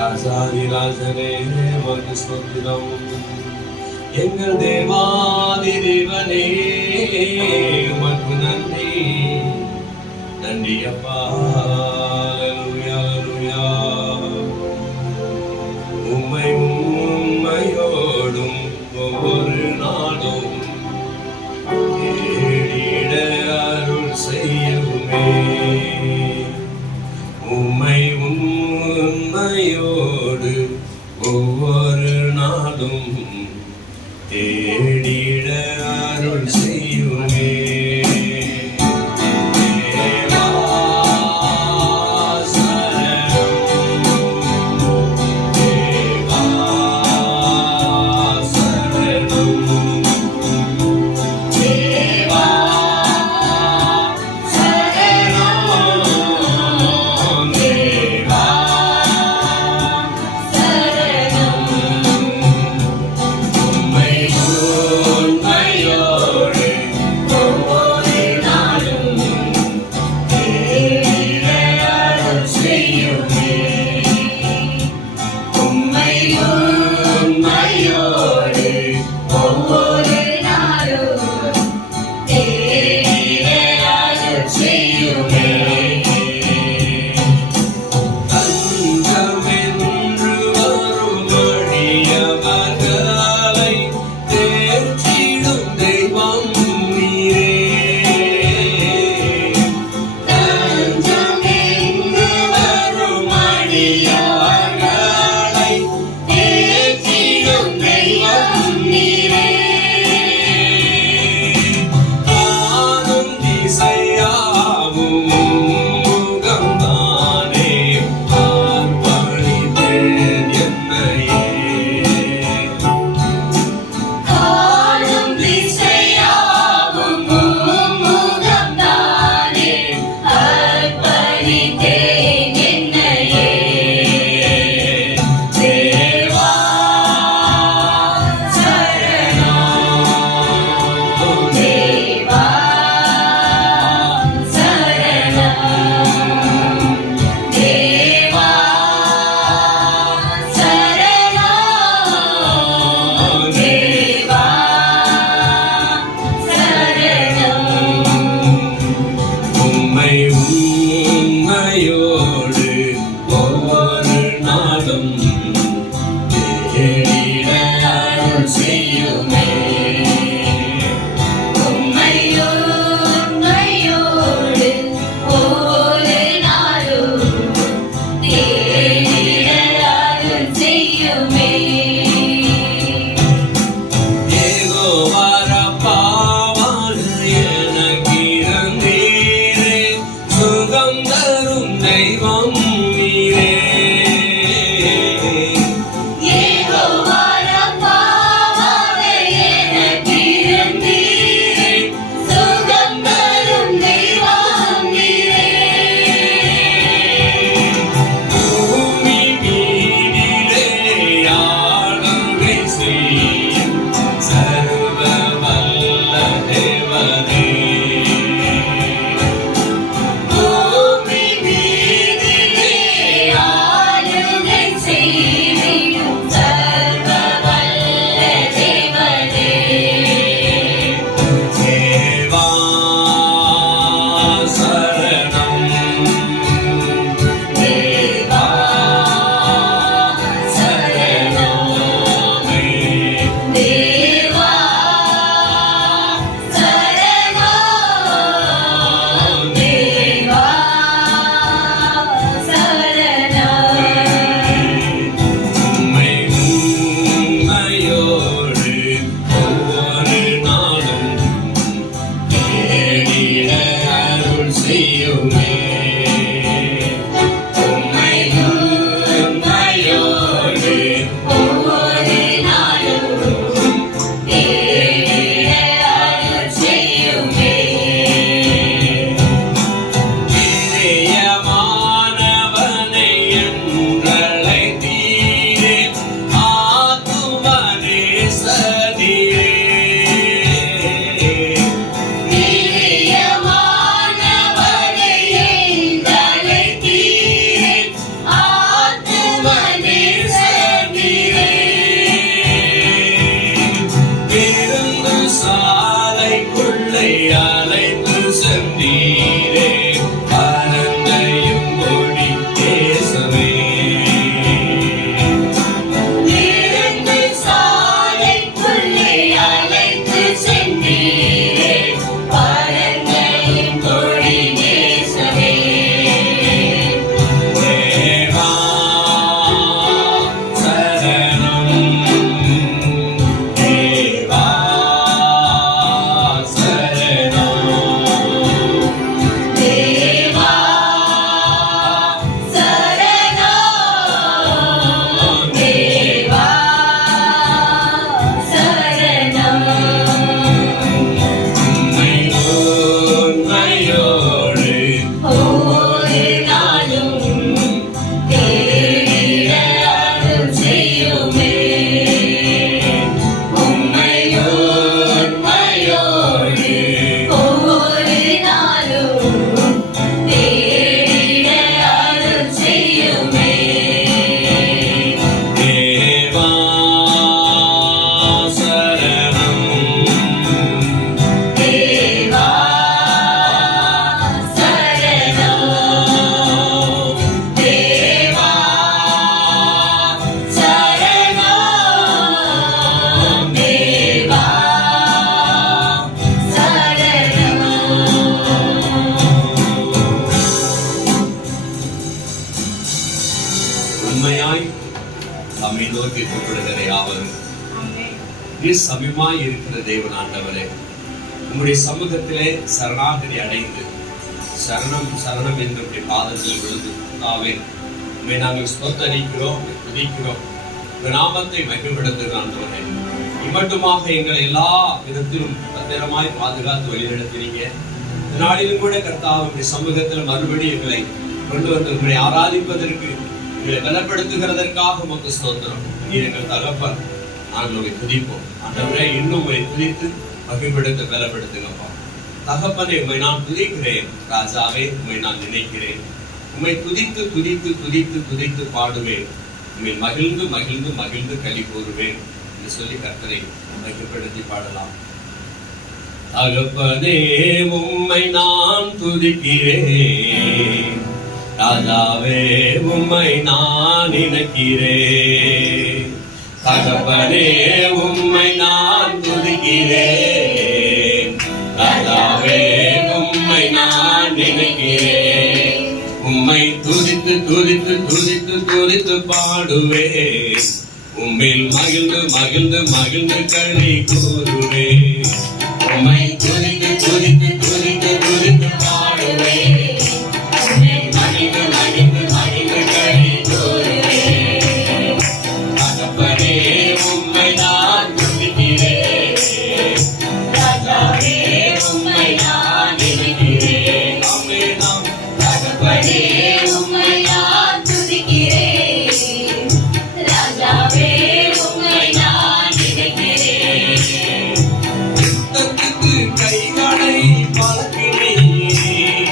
ராஜாதிராஜனே உமக்கு ஸ்தோத்திரம். எங்கள் தேவாதி தேவனே உமக்கு நன்றி நன்றி அப்பா. அல்லேலூயா அல்லேலூயா. உம்மையோடும் ஒவ்வொரு நாளும் தேடிட அருள் செய்யுமே. உம்மையோடு ஒவ்வொரு நாளும் தேடிட அருள் செய்யுமே. Yeah. உண்மையாய் நம்மை நோக்கி கூப்பிடுகிற யாவரும் நீ சமயமாய் இருக்கிற தேவன் ஆண்டவரே, உம்முடைய சமூகத்திலே சரணாகதி அடைந்து சரணம் சரணம் என்று பாதத்தில் விழுந்து உண்மை நாங்கள் ஸ்தோத்தரிக்கிறோம், துதிக்கிறோம், நாமத்தை மகிழ்படுத்துகிற ஆண்டவரே. இம்மட்டுமாக எங்களை எல்லா விதத்திலும் பத்திரமாய் பாதுகாத்து வழிநடத்தினீங்க. நாளிலும் கூட கர்த்தாவுடைய சமூகத்தில் மறுபடியும் எங்களை கொண்டு வந்து உங்களை ஆராதிப்பதற்கு, எங்களை பலப்படுத்துகிறதற்காக உமக்கு ஸ்தோத்திரம். நீர் எங்கள் தகப்பன், நாங்கள் உங்களை துதிப்போம் ஆண்டவரே. இன்னும் உங்களை துதித்து மகிழ்படுத்த பலப்படுத்துங்கப்பா தகப்பனை. உண்மை நான் துதிக்கிறேன் ராஜாவே, உண்மை நான் நினைக்கிறேன். உண்மை துதித்து துதித்து துதித்து துதித்து பாடுவேன். உண்மை மகிழ்ந்து மகிழ்ந்து மகிழ்ந்து களி கூறுவேன் என்று சொல்லி கர்த்தரை மகிழ்படுத்தி பாடலாம். தகப்பனே உம்மை நான் துதிக்கிறேன், ராஜாவே உம்மை நான் நினைக்கிறேன். தகப்பனே உம்மை நான் துதிக்கிறேன், ராஜாவே உம்மை நான் நினைக்கிறேன். உம்மை துதித்து துதித்து துதித்து துதித்து பாடுவேன். உம்மில் மகிழ்ந்து மகிழ்ந்து மகிழ்ந்து களி கூறுவேன். உம்மை துதித்து துதித்து துதித்து துதித்து பாடுவேன். உம்மில் மகிழ்ந்து மகிழ்ந்து மகிழ்ந்து களி கூறுவேன். தகப்பனே உம்மை நான் துதிக்கிறேன், ராஜாவே உம்மை நான் நினைக்கிறேன். தகப்பனே உம்மை நான் துதிக்கிறேன், ராஜாவே உம்மை நான் நினைக்கிறேன். யுத்தத்துக்கு கைகளை பழக்கிறேன்,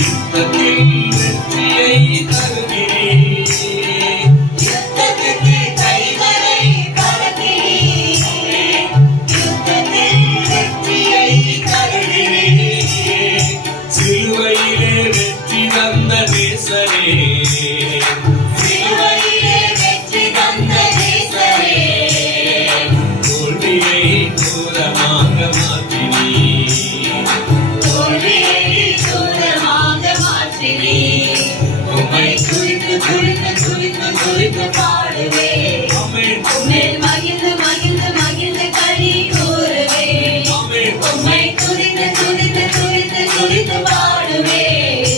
யுத்தத்தில் வெற்றியை தருகிறேன். யுத்தத்துக்கு கைகளை பழக்கிறேன், யுத்தத்தில் வெற்றியை தருகிறேன். சிலுவையிலே வெற்றி தந்த நேசரே, சிலுவையிலே வெற்றி தந்த நேசரே. தோல்வியை தூரமாக மாற்றினீர், தோல்வியை தூரமாக மாற்றினீர். உம்மை துதித்து துதித்து துதித்து துதித்து பாடுவேன். உம்மில் மகிழ்ந்து மகிழ்ந்து மகிழ்ந்து களி கூறுவேன். உம்மை துதித்து துதித்து துதித்து துதித்து பாடுவேன்.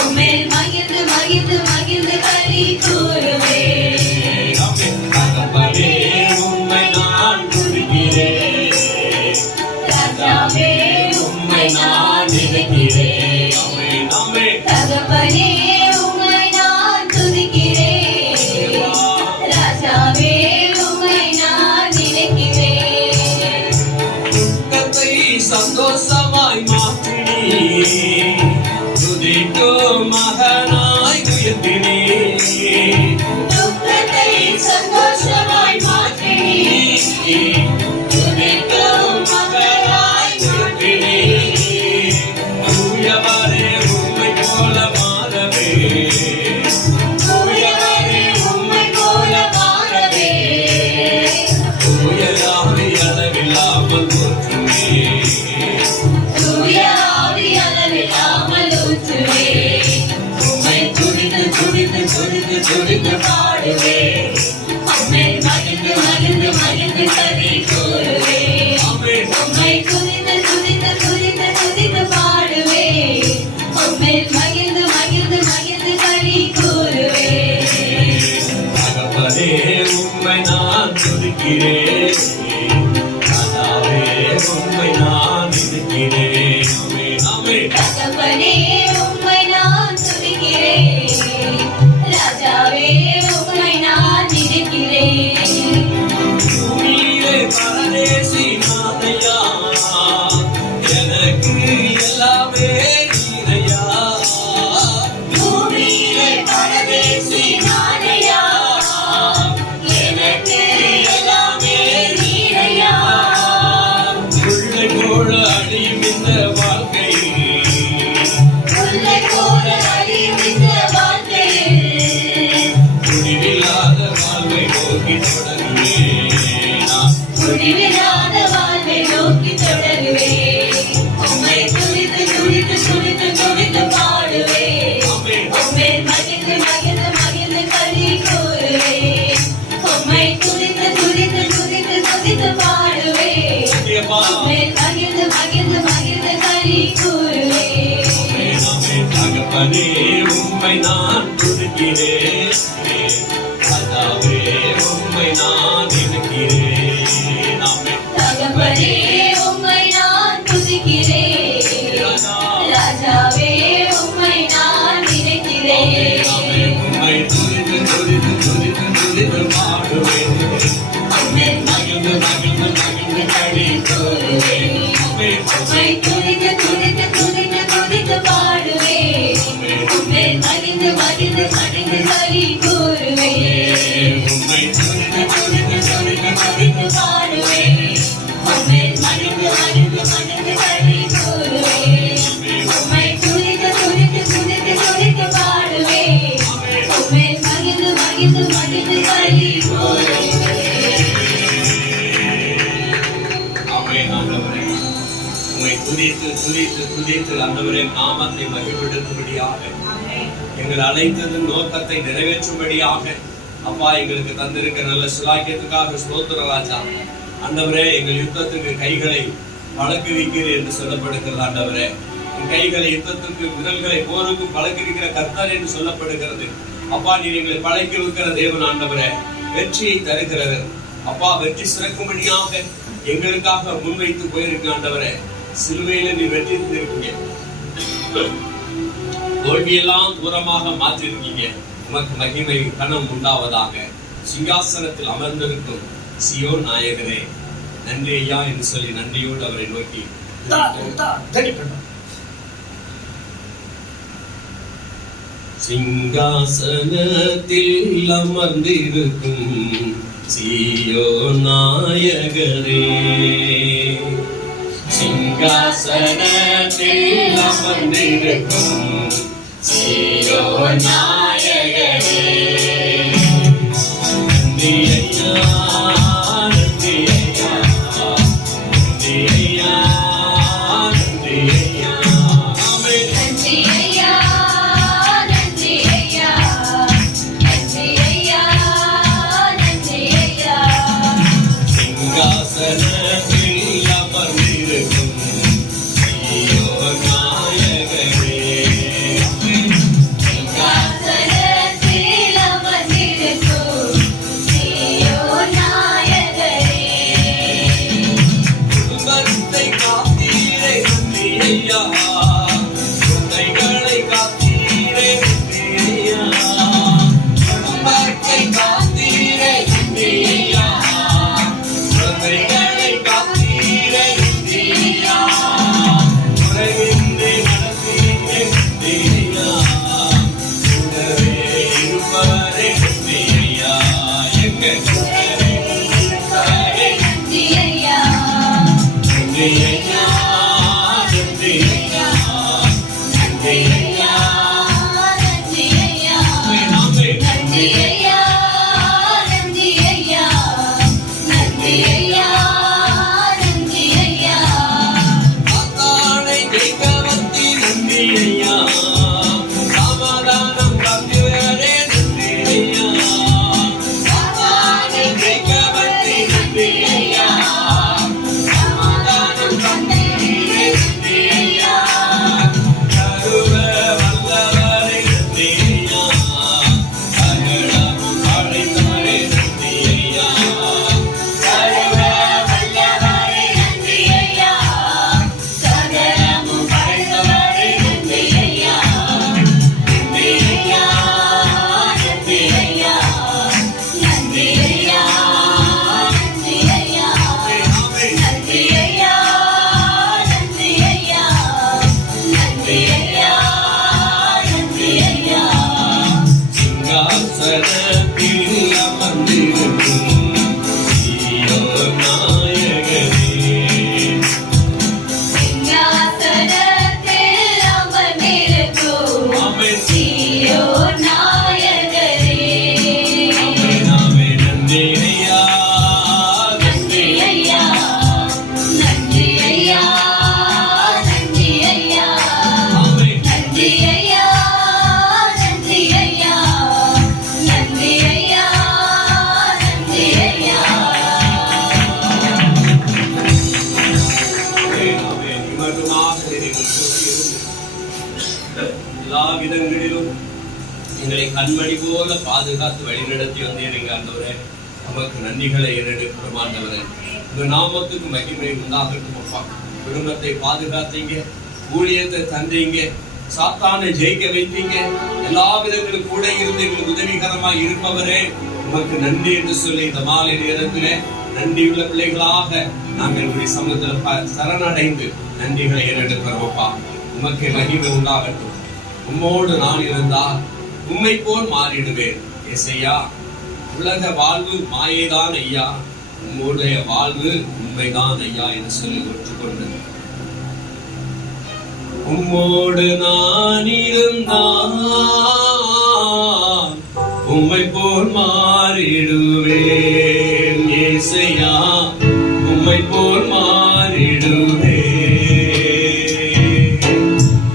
உம்மில் மகிழ்ந்து மகிழ்ந்து மகிழ்ந்து களி கூறுவேன். தகப்பனே உம்மை நான் துதிக்கிறேன், ராஜாவே உம்மை நான் நினைக்கிறேன். தகப்பனே உம்மை நான் துதிக்கிறேன், ராஜாவே உம்மை நான் நினைக்கிறேன். துக்கத்தை சந்தோஷமாய் மாற்றினீர், துதிக்கும் மகனாய் உயர்த்தினீர். துக்கத்தை சந்தோஷமாய் மாற்றினீர், துதிக்கும் மகனாய் உயர்த்தினீர். தூயவரே உம்மை போல மாறவே, தூயவரே உம்மை போல மாறவே. தூய ஆவி அளவில்லாமல் ஊற்றுவே, தூய ஆவி அளவில்லாமல் ஊற்றுவே. உம்மை துதித்து துதித்து துதித்து துதித்து பாடுவேன். உம்மில் மகிழ்ந்து மகிழ்ந்து மகிழ்ந்து களி கூறுவேன். உம்மை துதித்து துதித்து துதித்து துதித்து பாடுவேன். உம்மில் மகிழ்ந்து மகிழ்ந்து மகிழ்ந்து களி கூறுவேன். தகப்பனே உம்மை நான் துதிக்கிறேன், ராஜாவே உம்மை நான் நினைக்கிறேன். தகப்பனே உம்மை நான் துதிக்கிறேன், ராஜாவே உம்மை நான் நினைக்கிறேன். பூமியிலே பரதேசி நானையா, எனக்கு எல்லாமே நீரையா. பூமியிலே பரதேசி நானையா, எனக்கு எல்லாமே துதிக்கிறேன். ராஜாவே உம்மை நான் நினைக்கிறேன். ஆமென். தகப்பனே உம்மை நான் துதிக்கிறேன். ராஜாவே உம்மை நான் நினைக்கிறேன். ஆமென். உம்மை துதித்து துதித்து துதித்து துதித்து பாடுவேன். ஆமென். மகிழ்ந்து மகிழ்ந்து மகிழ்ந்து களி கூறுவேன். ஆமென். உம்மை துதித்து துதித்து துதித்து துதித்து பாடுவேன். உம்மை மகிழ்ந்து மகிழ்ந்து மகிழ்ந்து களி கூறுவேன். உம்மை துதித்து துதித்து துதித்து துதித்து பாடுவேன். உம்மை மகிழ்ந்து மகிழ்ந்து மகிழ்ந்து களி கூறுவேன். உம்மை துதித்து துதித்து துதித்து துதித்து பாடுவேன். உம்மை மகிழ்ந்து மகிழ்ந்து மகிழ்ந்து களி கூறுவேன். ஆமென். ஆண்டவரே, உம்மை துதித்து துதித்து துதித்து ஆண்டவரே நாமத்தை மகிழ்விடும்படியாக எங்கள் அழைத்தது நோக்கத்தை நிறைவேற்றும்படியாக அப்பா எங்களுக்கு தந்திருக்கிற நல்ல சுலாக்கியத்துக்காக ஸ்தோத்திர ராஜா. ஆண்டவரே, எங்கள் யுத்தத்துக்கு கைகளை பழக்குவிக்கிறீர் என்று சொல்லப்படுகிறது. ஆண்டவரே, உன் கைகளை யுத்தத்துக்கு விரல்களை போருக்கு பழக்குவிக்கிற கர்த்தர் என்று சொல்லப்படுகிறது. அப்பா, நீர் எங்களை பழக்குவிக்கிற தேவன். ஆண்டவரே, வெற்றியை தருகிறவர். அப்பா, வெற்றி சிறக்கும்படியாக எங்களுக்காக முன்வைத்து போயிருக்கு. ஆண்டவரே, சிலுவையில நீ வெற்றி இருக்கீங்க, தோல்வியெல்லாம் தூரமாக மாற்றிருக்கீங்க. உமக்கு மகிமை கனம் உண்டாவதாக. சிங்காசனத்தில் அமர்ந்திருக்கும் சியோன் நாயகரே, நன்றி ஐயா என்று சொல்லி நன்றியோடு அவரை நோக்கி சிங்காசனத்தில் அமர்ந்திருக்கும் சியோன் நாயகரே, சிங்காசனத்தில் அமர்ந்திருக்கும் சியோன் நாயகரே, நன்றி ஐயா, நன்றி ஐயா, நன்றி ஐயா, நன்றி ஐயா. ஆமென். நன்றி ஐயா, நன்றி ஐயா, நன்றி ஐயா, நன்றி ஐயா. சிங்காசனத்தில் அமர்ந்திருக்கும் சியோன் நாயகரே, சிங்காசனத்தில் அமர்ந்திருக்கும் சியோன் நாயகரே. குடும்பத்தை காத்தீரே நன்றி ஐயா, குழந்தைகளை காத்தீரே நன்றி ஐயா, குடும்பத்தை காத்தீரே நன்றி ஐயா, குழந்தைகளை காத்தீரே நன்றி ஐயா, குறைவின்றி நடத்தீரே நன்றி ஐயா, கூடவே இருப்பவரே நன்றி ஐயா, எங்க கூடவே இருப்பவரே நன்றி ஐயா, நன்றி ஐயா, நன்றி ஐயா, நன்றி ஐயா. நன்றி ஐயா, ஆமென், ஆமென். நன்றி ஐயா, நன்றி ஐயா, நன்றி ஐயா, நன்றி ஐயா. சாத்தானை ஜெயிக்க வந்தி நன்றி ஐயா, சமாதானம் தந்துவரே நன்றி ஐயா, சாத்தானை ஜெயிக்க வந்தி நன்றி ஐயா, சமாதானம் தந்தீரே நன்றி ஐயா, கருவ வல்லவரே நன்றி ஐயா, அகலமும் படைத்தவரே நன்றி ஐயா, கருவ வல்லவரே நன்றி ஐயா, சகலமும் படைத்தவரே நன்றி ஐயா, நன்றி ஐயா, நன்றி ஐயா, நன்றி ஐயா, நன்றி ஐயா, ஆமென். நன்றி ஐயா, நன்றி ஐயா, நன்றி ஐயா, நன்றி ஐயா. சிங்காசனத்தில் அமர்ந்திருக்கும் சியோன் நாயகரே, சிங்காசனத்தில் அமர்ந்திருக்கும் ஆமென். சியோன் நாயகரே. ஆமென், ஆமென். நன்றி ஐயா, நன்றி ஐயா, நன்றி ஐயா, நன்றி ஐயா, ஆமென். நன்றி ஐயா, நன்றி ஐயா, நன்றி ஐயா, நன்றி கண்மணி போல பாதுகாத்து வழிநடத்தி வந்தீங்க ஆண்டவரே. நமக்கு நன்றிகளை ஏறெடுக்கிறோம் ஆண்டவரே. உங்க நாமத்துக்கு மகிமை உண்டாகட்டும் அப்பா. குடும்பத்தை பாதுகாத்தீங்க, ஊழியத்தை தந்தீங்க, சாத்தானை ஜெயிக்க வைத்தீங்க. எல்லா விதங்களும் கூட இருந்து எங்களுக்கு உதவிகரமாக இருப்பவரே உமக்கு நன்றி என்று சொல்லி இந்த மாலை நேரத்திலே நன்றியுள்ள பிள்ளைகளாக நாங்கள் எங்களுடைய சமூகத்தில் சரணடைந்து நன்றிகளை ஏறெடுக்கிறோம்ப்பா. உமக்கு மகிமை உண்டாகட்டும். உம்மோடு நான் இருந்தால் உம்மை போல் மாறிடுவேன். ஏசையா, உலக வாழ்வு மாயைதான் ஐயா, உம்முடைய வாழ்வு உண்மைதான் ஐயா என்று சொல்லி ஒற்றுக்கொண்டு உம்மோடு நான் இருந்தால் உம்மை போல் மாறிடுவேன். ஏசையா, உம்மை போல் மாறிடுவேன்.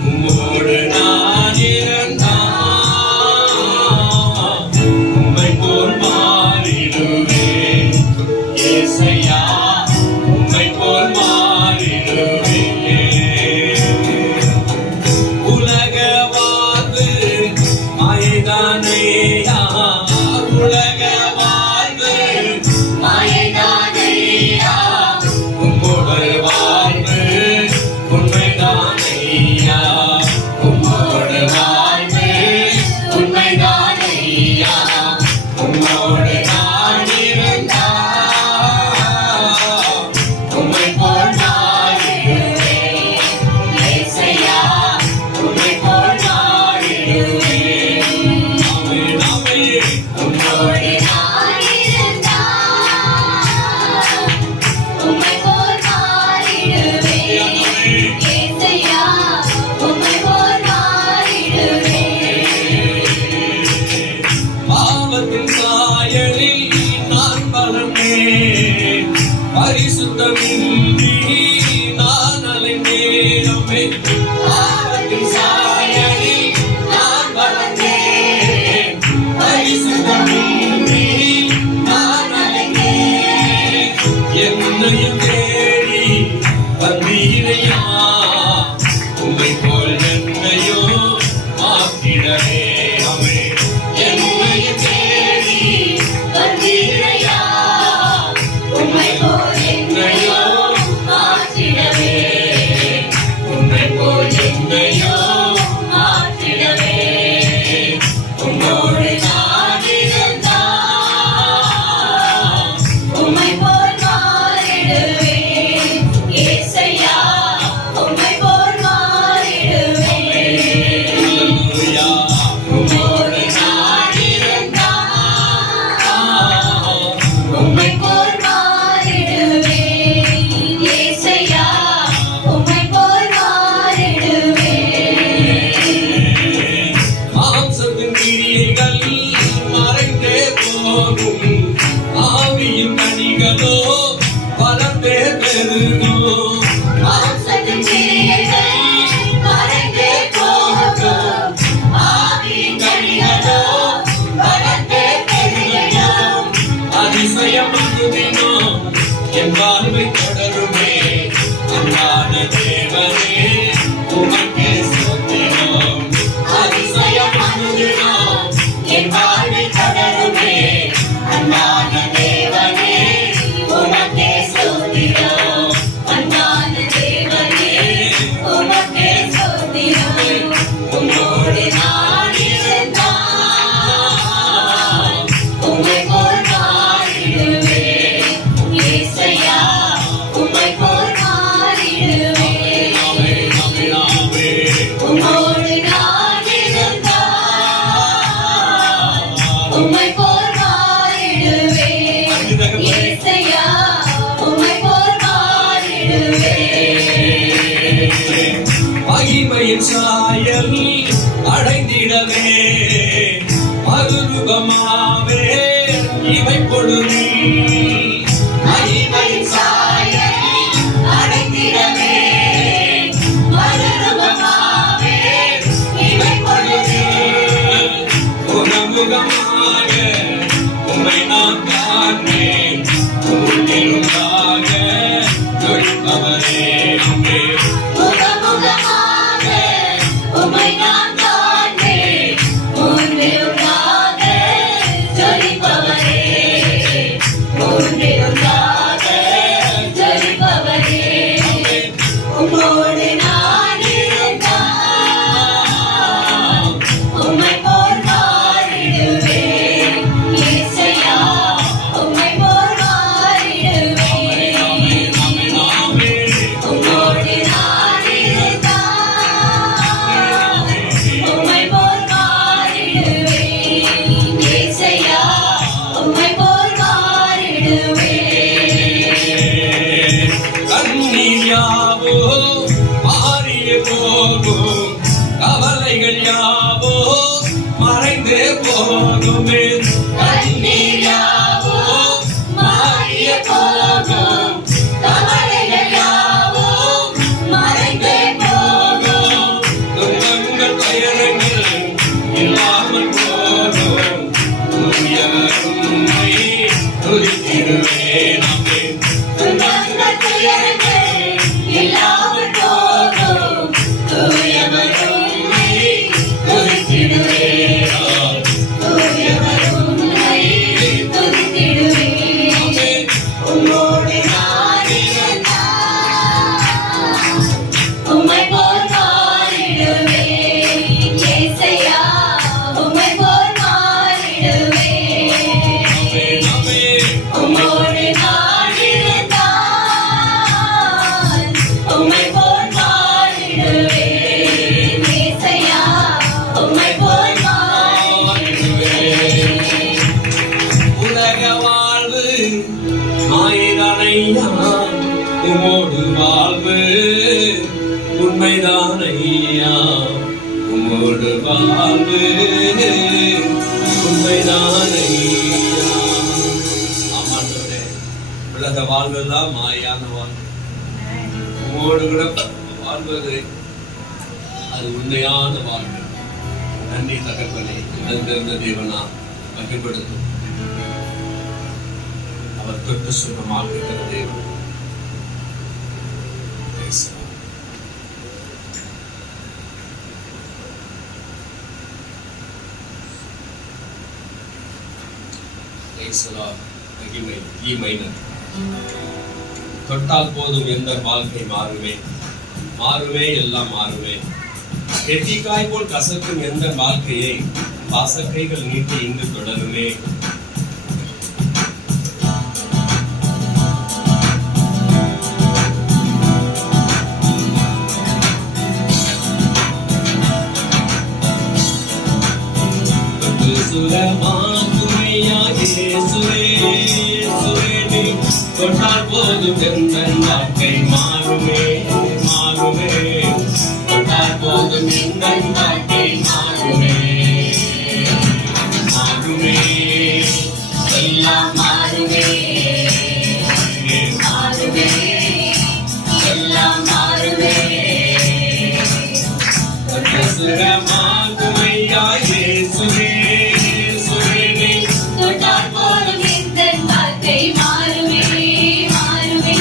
உம்மோடு நான் இருந்தால் உம்மை போல் மாறிடுவேன். ஏசையா, உம்மை போல் மாறிடுவேன். உலக வாழ்வு மாயைதானையா, உலக வாழ்வு மாயைதானையா, உம்மோடு வாழ்வு உண்மைதானையா, உம்மோடு வாழ்வு உண்மைதானையா, உம்மோடு நான் இருந்தால் உம்மை போல் மாறிடுவேன். ஏசையா, உம்மை போல் மாறிடுவேன். ஆமென், ஆமென். உம்மோடு நான் இருந்தால் உம்மை போல் மாறிடுவேன். ஏசையா, உம்மை போல் மாறிடுவேன். பாவத்தின் சாயலில் நான் வளர்ந்தேன், பரிசுத்தமின்றி நான் அலைந்தேன். பாவத்தின் சாயலில் நான் வளர்ந்தேன், பரிசுத்தமின்றி நான் அலைந்தேன். என்னையும் தேடி வந்தீரையா, உம்மை போல் என்னையோ மாற்றிடவே. ஆமென். என்னையும் தேடி வந்தீரையா, உம்மை போல் என்னையோ மாற்றிடவே. உம்மை போல் என்னையோ மாற்றிடவே. உம்மோடு நான் இருந்தால் உம்மை போல் மாறிடுவேன். ஏசையா, உம்மை போல் மாறிடுவேன். அல்லேலூயா. உம்மோடு நான் இருந்தால் உம்மை போல் மாறிடுவேன். ஏசையா, உம்மை போல் மாறிடுவேன். மாம்சத்தின் கிரியைகள் மறைந்தே போகும், ஆவியின் கனிகளோ வளர்ந்தே பெருகும். மாம்சத்தின் கிரியைகள் மறைந்தே போகும், ஆவியின் கனிகளோ வளர்ந்தே பெருகும். அதிசயம் அனுதினம் என் வாழ்வை தொடருமே. அன்பான தேவனே, உமக்கே ஸ்தோத்திரம். அதிசயம் அனுதினம் என் வாழ்வை தொடருமே. அன்பான தேவனே, உமக்கே ஸ்தோத்திரம். அன்பான தேவனே, உமக்கே ஸ்தோத்திரம். உம்மோடு நான் இருந்தால் உம்மை போல் மாறிடுவேன். ஏசையா, உம்மை போல் மாறிடுவேன். ஆமென், ஆமென், ஆமென். உம்மோடு நான் இருந்தால் உம்மை போல் மாறிடுவேன். ஏசையா, உம்மை போல் மாறிடுவேன். மகிமையின் சாயல் அடைந்திடவே மறுரூபமாவே இவை பொழுது. மகிமையின் சாயல் அடைந்திடவே மறுரூபமாவே இவை பொழுது. உணமுகமாக உம்மை நான் காண்பேன், உன்னிருந்தாக தொழுபவரே. முகமுகமாக உம்மை நான் காண்பேன். முன்பிருந்தாக உம்மை துதித்திடுவேன். ஆமென். துன்பங்கள் துயரங்கள் எல்லாவும் போகும். தூயவர் உம்மை துதித்திடுவேன். தூயவர் உம்மை துதித்திடுவேன். ஆமென். உம்மோடு நான் இருந்தால் உம்மை போல் மாறிடுவேன். இயேசையா, உம்மை போல் மாறிடுவேன். ஆமென். ஆமென். உம்மோடு நான் இருந்தால் உம்மை போல் மாறிடுவேன். இயேசையா, உம்மை போல் மாறிடுவேன். உலக வாழ்வு மாயதானையா, உமோடு வாழ்வு உண்மைதானையா. உமோடு வாழ்வு உண்மைதானையா. ஆமாண்டவரே, உலக வாழ்வெல்லாம் மாயான வாழ்வு. உமோடு கூட வாழ்வது அது உண்மையான வாழ்வு. நன்றி தகப்பனே. அங்கிருந்த தேவனா மகிழ்படுத்தும். அவர் தொட்டு சுகமாக்குகிற தேவன். Praise the Lord. Praise the Lord. மகிமை E minor. தொட்டால் போதும் எந்த வாழ்க்கை மாறுமே, மாறுமே எல்லாம் மாறுமே. கெட்டிக்காய் போல் கசக்கும் எந்த வாழ்க்கையை வாசக்கைகள் நீட்டி இங்கு தொடருமே. தொட்டால் போதும் எந்தன் வாழ்க்கை மாறுமே, மாறுமே. தொட்டால் போதும் எந்தன் வாழ்க்கை மாறுமே, மாறுமே. எல்லாம் மாறுமே, மாறுமே, எல்லாம் மாறுமே. சுகமாகுமையா இயேசுவே, இயேசுவே. தொட்டால் போதும் எந்தன் வாழ்க்கை மாறுமே, மாறுமே.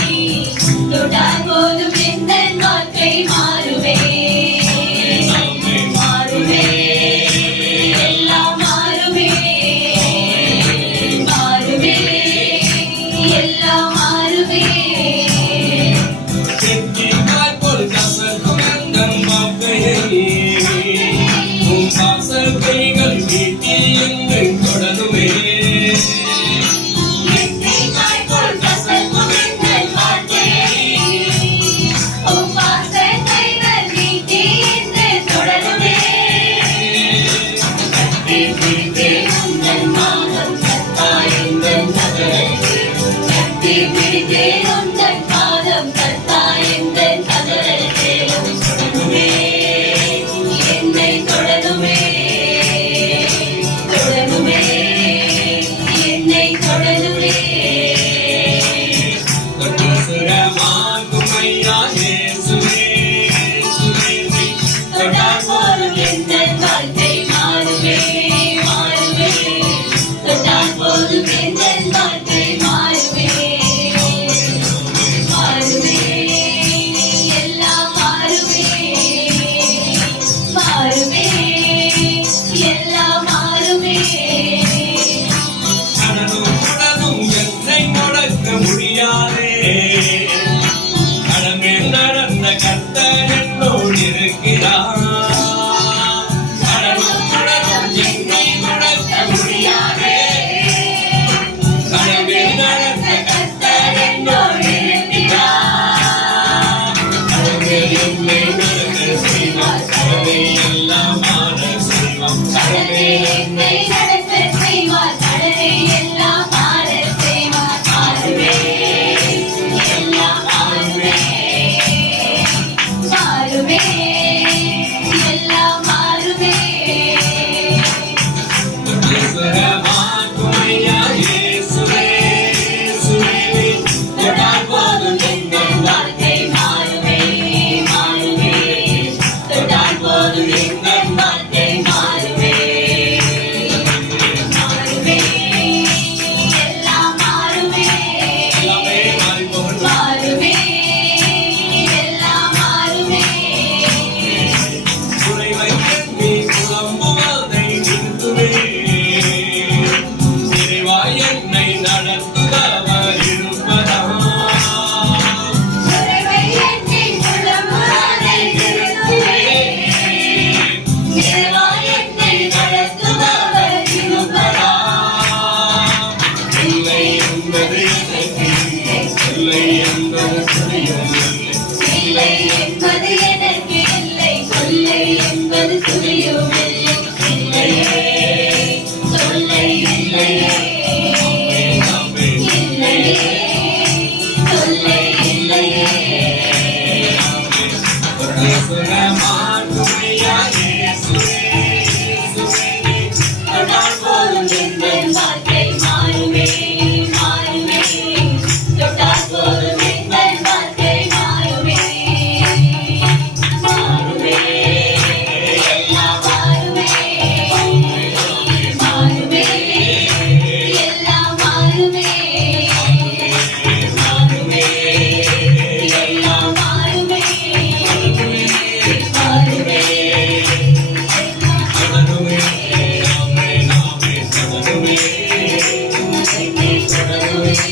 உம்மை தொடருவேன்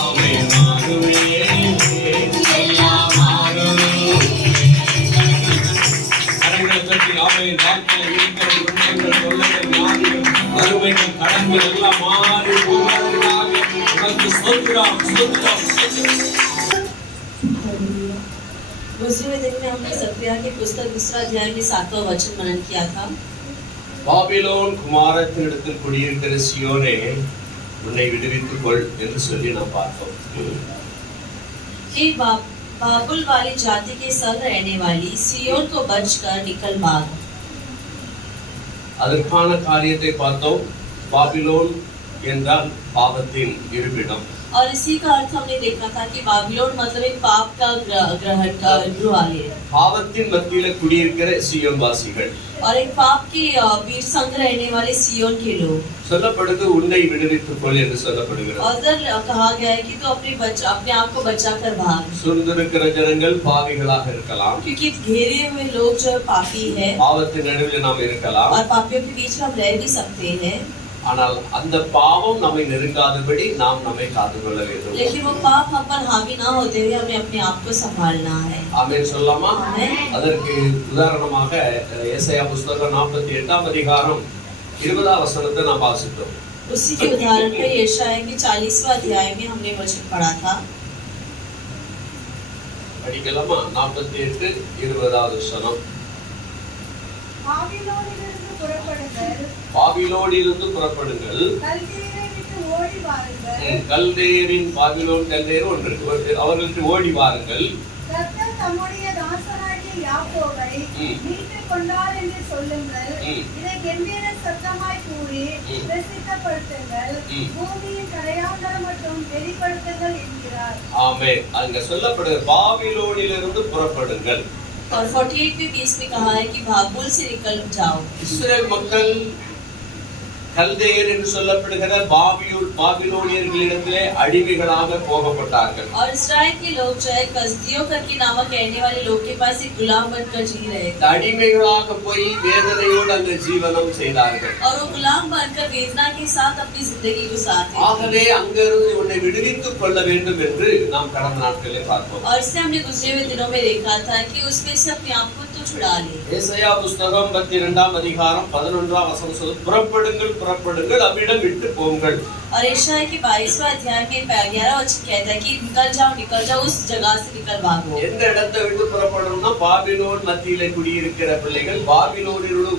ஆமென் மாறுவே எல்லாம் மாறுமே கரங்களை தட்டி ஆமென் வார்த்தையில இருக்கிற உண்மைகள் சொல்லுங்கள் ஞானிகள் அருமைகள் கடன்கள் எல்லாம் மாறி போவதற்காக உனக்கு ஸ்தோத்திரம் ஸ்தோத்திரம் दूसरे दिन में हमने जकरिया की पुस्तक दूसरा अध्याय में 7वां वचन मनन किया था। பாபிலோன் குமாரத்தினிடத்தில் குடியிருக்கிற சியோனே உன்னை விடுவித்துக் கொள் என்று சொல்லி நாம் பார்த்தோம். कि बाबुल वाली जाति के संग रहने वाली सियोन को बचकर निकल भाग। அதற்கான காரியத்தை பார்த்தோம். பாபிலோன் என்றால் பாவத்தின் இருப்பிடம். और इसी का अर्थ हमने देखा था कि बाबिलोन मतलब एक पाप का ग्रहण का गृहालय है பாவத்தின் மத்தியில குடியிருக்கிற சியோன் வாசிகள். और एक पाप के बीच संग रहने वाले सियोन के लोग। சொல்லப்படுது உன்னை விடுவித்துக் கொள் என்று சொல்லப்படுகிறது. और उधर कहा गया है कि तो अपने आप को बचाकर भाग। சூழ்ந்திருக்கிற ஜனங்கள் பாவிகளாக இருக்கலாம். क्योंकि घेरे हुए लोग जो पापी है பாவத்தின் நடுவில் நாம் இருக்கலாம். और पापियों के बीच में हम रह भी सकते हैं, ஆனால் அந்த பாவம் நம்மை நெருங்காதபடி நாம் நம்மை காத்துக்கொள்ள வேண்டும். लेकिन वो पाप हम पर हावी ना होते हुए हमें अपने आप को संभालना है। ஆமென் சொல்லலாமா? आमीन। அதற்கு உதாரணமாக ஏசாயா புத்தகம் 48ஆம் அதிகாரம் 20ஆம் வசனத்தை நாம் வாசித்தோம். उसी के उदाहरण पे यशायाह के 40वां अध्याय में हमने वचन पढ़ा था। படிக்கலாமா? 48 20வது வசனம். பாபிலோனிலிருந்து புறப்படுங்கள், பாபிலோனிலிருந்து புறப்படுங்கள். கல்தேயரை விட்டு ஓடி வாருங்கள். கல்தேயரின் பாபிலோன் கல்தேயர் ஒன்று அவர்களுக்கு ஓடி வாருங்கள். கர்த்தர் தம்முடைய தாசனாகிய யாக்கோபை மீட்டுக் கொண்டார் என்று சொல்லுங்கள். இதை கெம்பீர சத்தமாய் கூறி பிரசித்தப்படுத்துங்கள். பூமியின் கரையாந்தரம் மட்டும் வெளிப்படுத்துங்கள் என்கிறார். ஆமென். அங்க சொல்லப்படுது பாபிலோனிலிருந்து புறப்படுங்கள். और 48 में 20 में कहा है कि बाबुल से निकल जाओ। இஸ்ரேல் மக்கள் கல்தேயர் என்று சொல்லப்படுகிற பாபிலோனியர்களிடத்திலே அடிமைகளாக போகப்பட்டார்கள். और इस्राएल के लोग जो है कसदियों करके नामक रहने वाले लोग के पास एक गुलाम बनकर जी रहे थे அடிமைகளாக போய் வேதனையோடு அந்த ஜீவனம் செய்தார்கள். और वो गुलाम बनकर वेदना के साथ अपनी जिंदगी गुजारते थे। ஆகவே அங்கிருந்து உன்னை விடுவித்துக் கொள்ள வேண்டும் என்று நாம் கடந்த நாட்களில் பார்த்தோம். और इससे हमने गुजरे हुए दिनों में देखा था कि उसमें से अपने आप को तो छुड़ा ले। ஏசாயா புத்தகம் 52ஆம் அதிகாரம் 11ஆம் வசனம் சொல்லுது, புறப்படுங்கள் புறப்படுங்கள் அவ்விடம் விட்டு போங்கள். और यशायाह के 22वां अध्याय में 11वां वचन कहता है कि निकल जाओ उस जगह से निकल भागो। எந்த இடத்தை விட்டு புறப்படணும்னா பாபிலோன் மத்தியிலே குடியிருக்கிற பிள்ளைகள் பாபிலோனியரோடு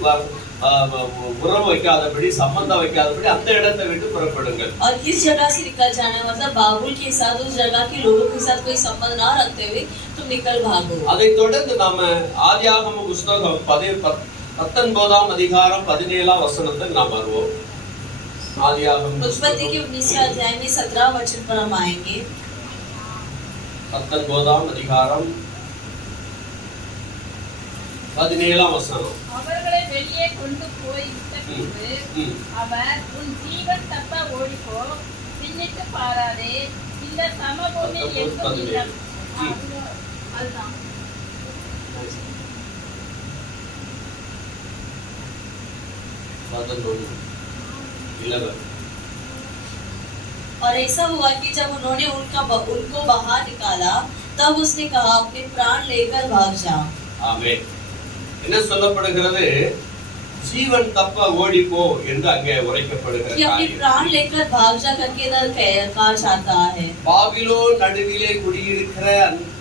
உறவு வைக்காதபடி சம்பந்தம் வைக்காதபடி அந்த இடத்தை விட்டு புறப்படுங்கள். और किस जगह से निकल जाना मतलब बाबुल के साथ उस जगह के लोगों के साथ कोई संबंध ना रखते हुए तुम निकल भागो। அதை தொடர்ந்து நாம ஆதியாகம புத்தகம் 19ஆம் அதிகாரம் 17ஆம் வசனத்துக்கு நாம் வருவோம். ஆதியாகம उत्पत्ति के 19वें अध्याय में 17 वचन पर हम आएंगे। 19ஆம் அதிகாரம் 17ஆம் வசனம். அவர்களை வெளியே கொண்டு போய் விட்ட பின்பு அவர், உன் ஜீவன் தப்ப ஓடிப்போ, பின்னிட்டு பாராதே, இந்த சமபூமியில் எங்கும் இல்லம். அதுதான் और ऐसा हुआ कि जब उन्होंने उनको बाहर निकाला तब उसने कहा अपने प्राण लेकर भाग जा। ஆமென். என்ன சொல்லப்படுகிறது? ஜீவன் தப்ப ஓடிப்போ என்று அங்கே உரைக்கப்படுகிற कि अपने காரியம். प्राण लेकर भाग जा करके इधर कहा जाता है। பாபிலோன் நடுவிலே குடியிருக்கிற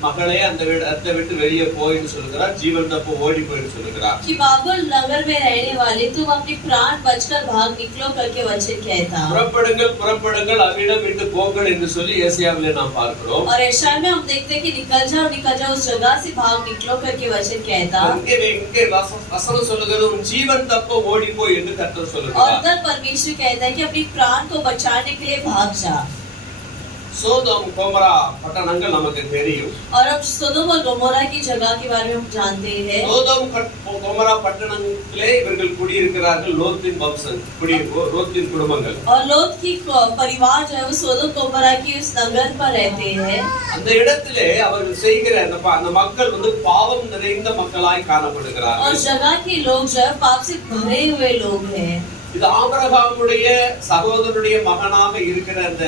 மகளே அந்த இடத்தை விட்டு வெளியே போயின்னு சொல்லுகிறார். ஜீவன் தப்ப ஓடி போயின்னு சொல்லுகிறார். कि बाबुल नगर में रहने वाले तुम अपने प्राण बचकर भाग निकलो करके वचन कहता। புறப்படுங்கள் புறப்படுங்கள் அவ்விடம் விட்டு போங்கள் என்று சொல்லி ஏசாயாவிலே நாம் பார்க்கிறோம். और यशायाह में हम देखते हैं कि निकल जाओ उस जगह से भाग निकलो करके वचन कहता। இங்கே வசனம் சொல்லுகிறது உன் ஜீவன் தப்ப ஓடி போய் என்று கர்த்தர் और சொல்லுகிறார். उधर परमेश्वर कहता है कि अपने प्राण को बचाने के लिए भाग जा। சோதோம் கோமரா பட்டணங்கள் நமக்கு தெரியும். और अब सोदोम और गोमोरा की जगह के बारे में हम जानते हैं। சோதோம் கோமரா பட்டணங்களே இவர்கள் குடியிருக்கிறார்கள். லோத்தின் வம்சம் லோத்தின் குடும்பங்கள். और लोत की परिवार जो है वो सोदोम गोमोरा की उस नगर पर रहते हैं। அந்த இடத்திலே அவர்கள் செய்கிற அந்த மக்கள் பாவம் நிறைந்த மக்களாய் காணப்படுகிறார்கள். और जगह के लोग जो है पाप से भरे हुए लोग हैं। இது ஆபிரகாமுடைய சகோதரனுடைய மகனாக இருக்கிற அந்த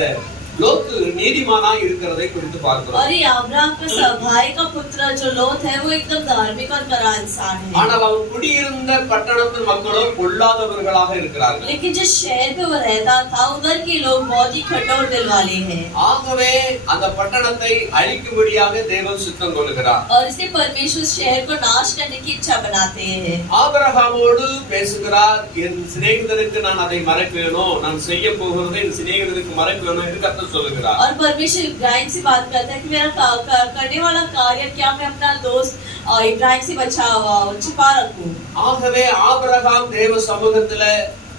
லோத்து நீதிமானா இருக்கிறதை குறித்து பார்க்கிறோம். और ये अब्राहम का भाई का पुत्र जो लोत है वो एकदम धार्मिक और कड़ा इंसान है. ஆனால் அவன் குடியிருந்த பட்டணத்து மக்களோ பொல்லாதவர்களாக இருக்கிறார்கள். लेकिन जिस शहर पे वो रहता था उधर के लोग बहुत ही कठोर दिल वाले हैं. ஆகவே அந்த பட்டணத்தை அழிக்கும்படியாக தேவன் சித்தம் கொள்கிறார். और इसलिए परमेश्वर उस शहर को नाश करने की इच्छा बनाते हैं. ஆபிரகாமோடு பேசுகிறார். என் சிநேகிதருக்கு நான் அதை மறைப்பேனோ, நான் செய்ய போகிறதை என் சிநேகிதருக்கு மறைப்பேனோ என்று கர்த்தர் சொல்லுகிறார். और परमेश्वर इब्राहिम से बात करता है कि मेरा करने वाला कार्य क्या मैं अपना दोस्त इब्राहिम से छिपा रखूं. ஆகவே ஆபிரகாம் தேவ சமூகத்திலே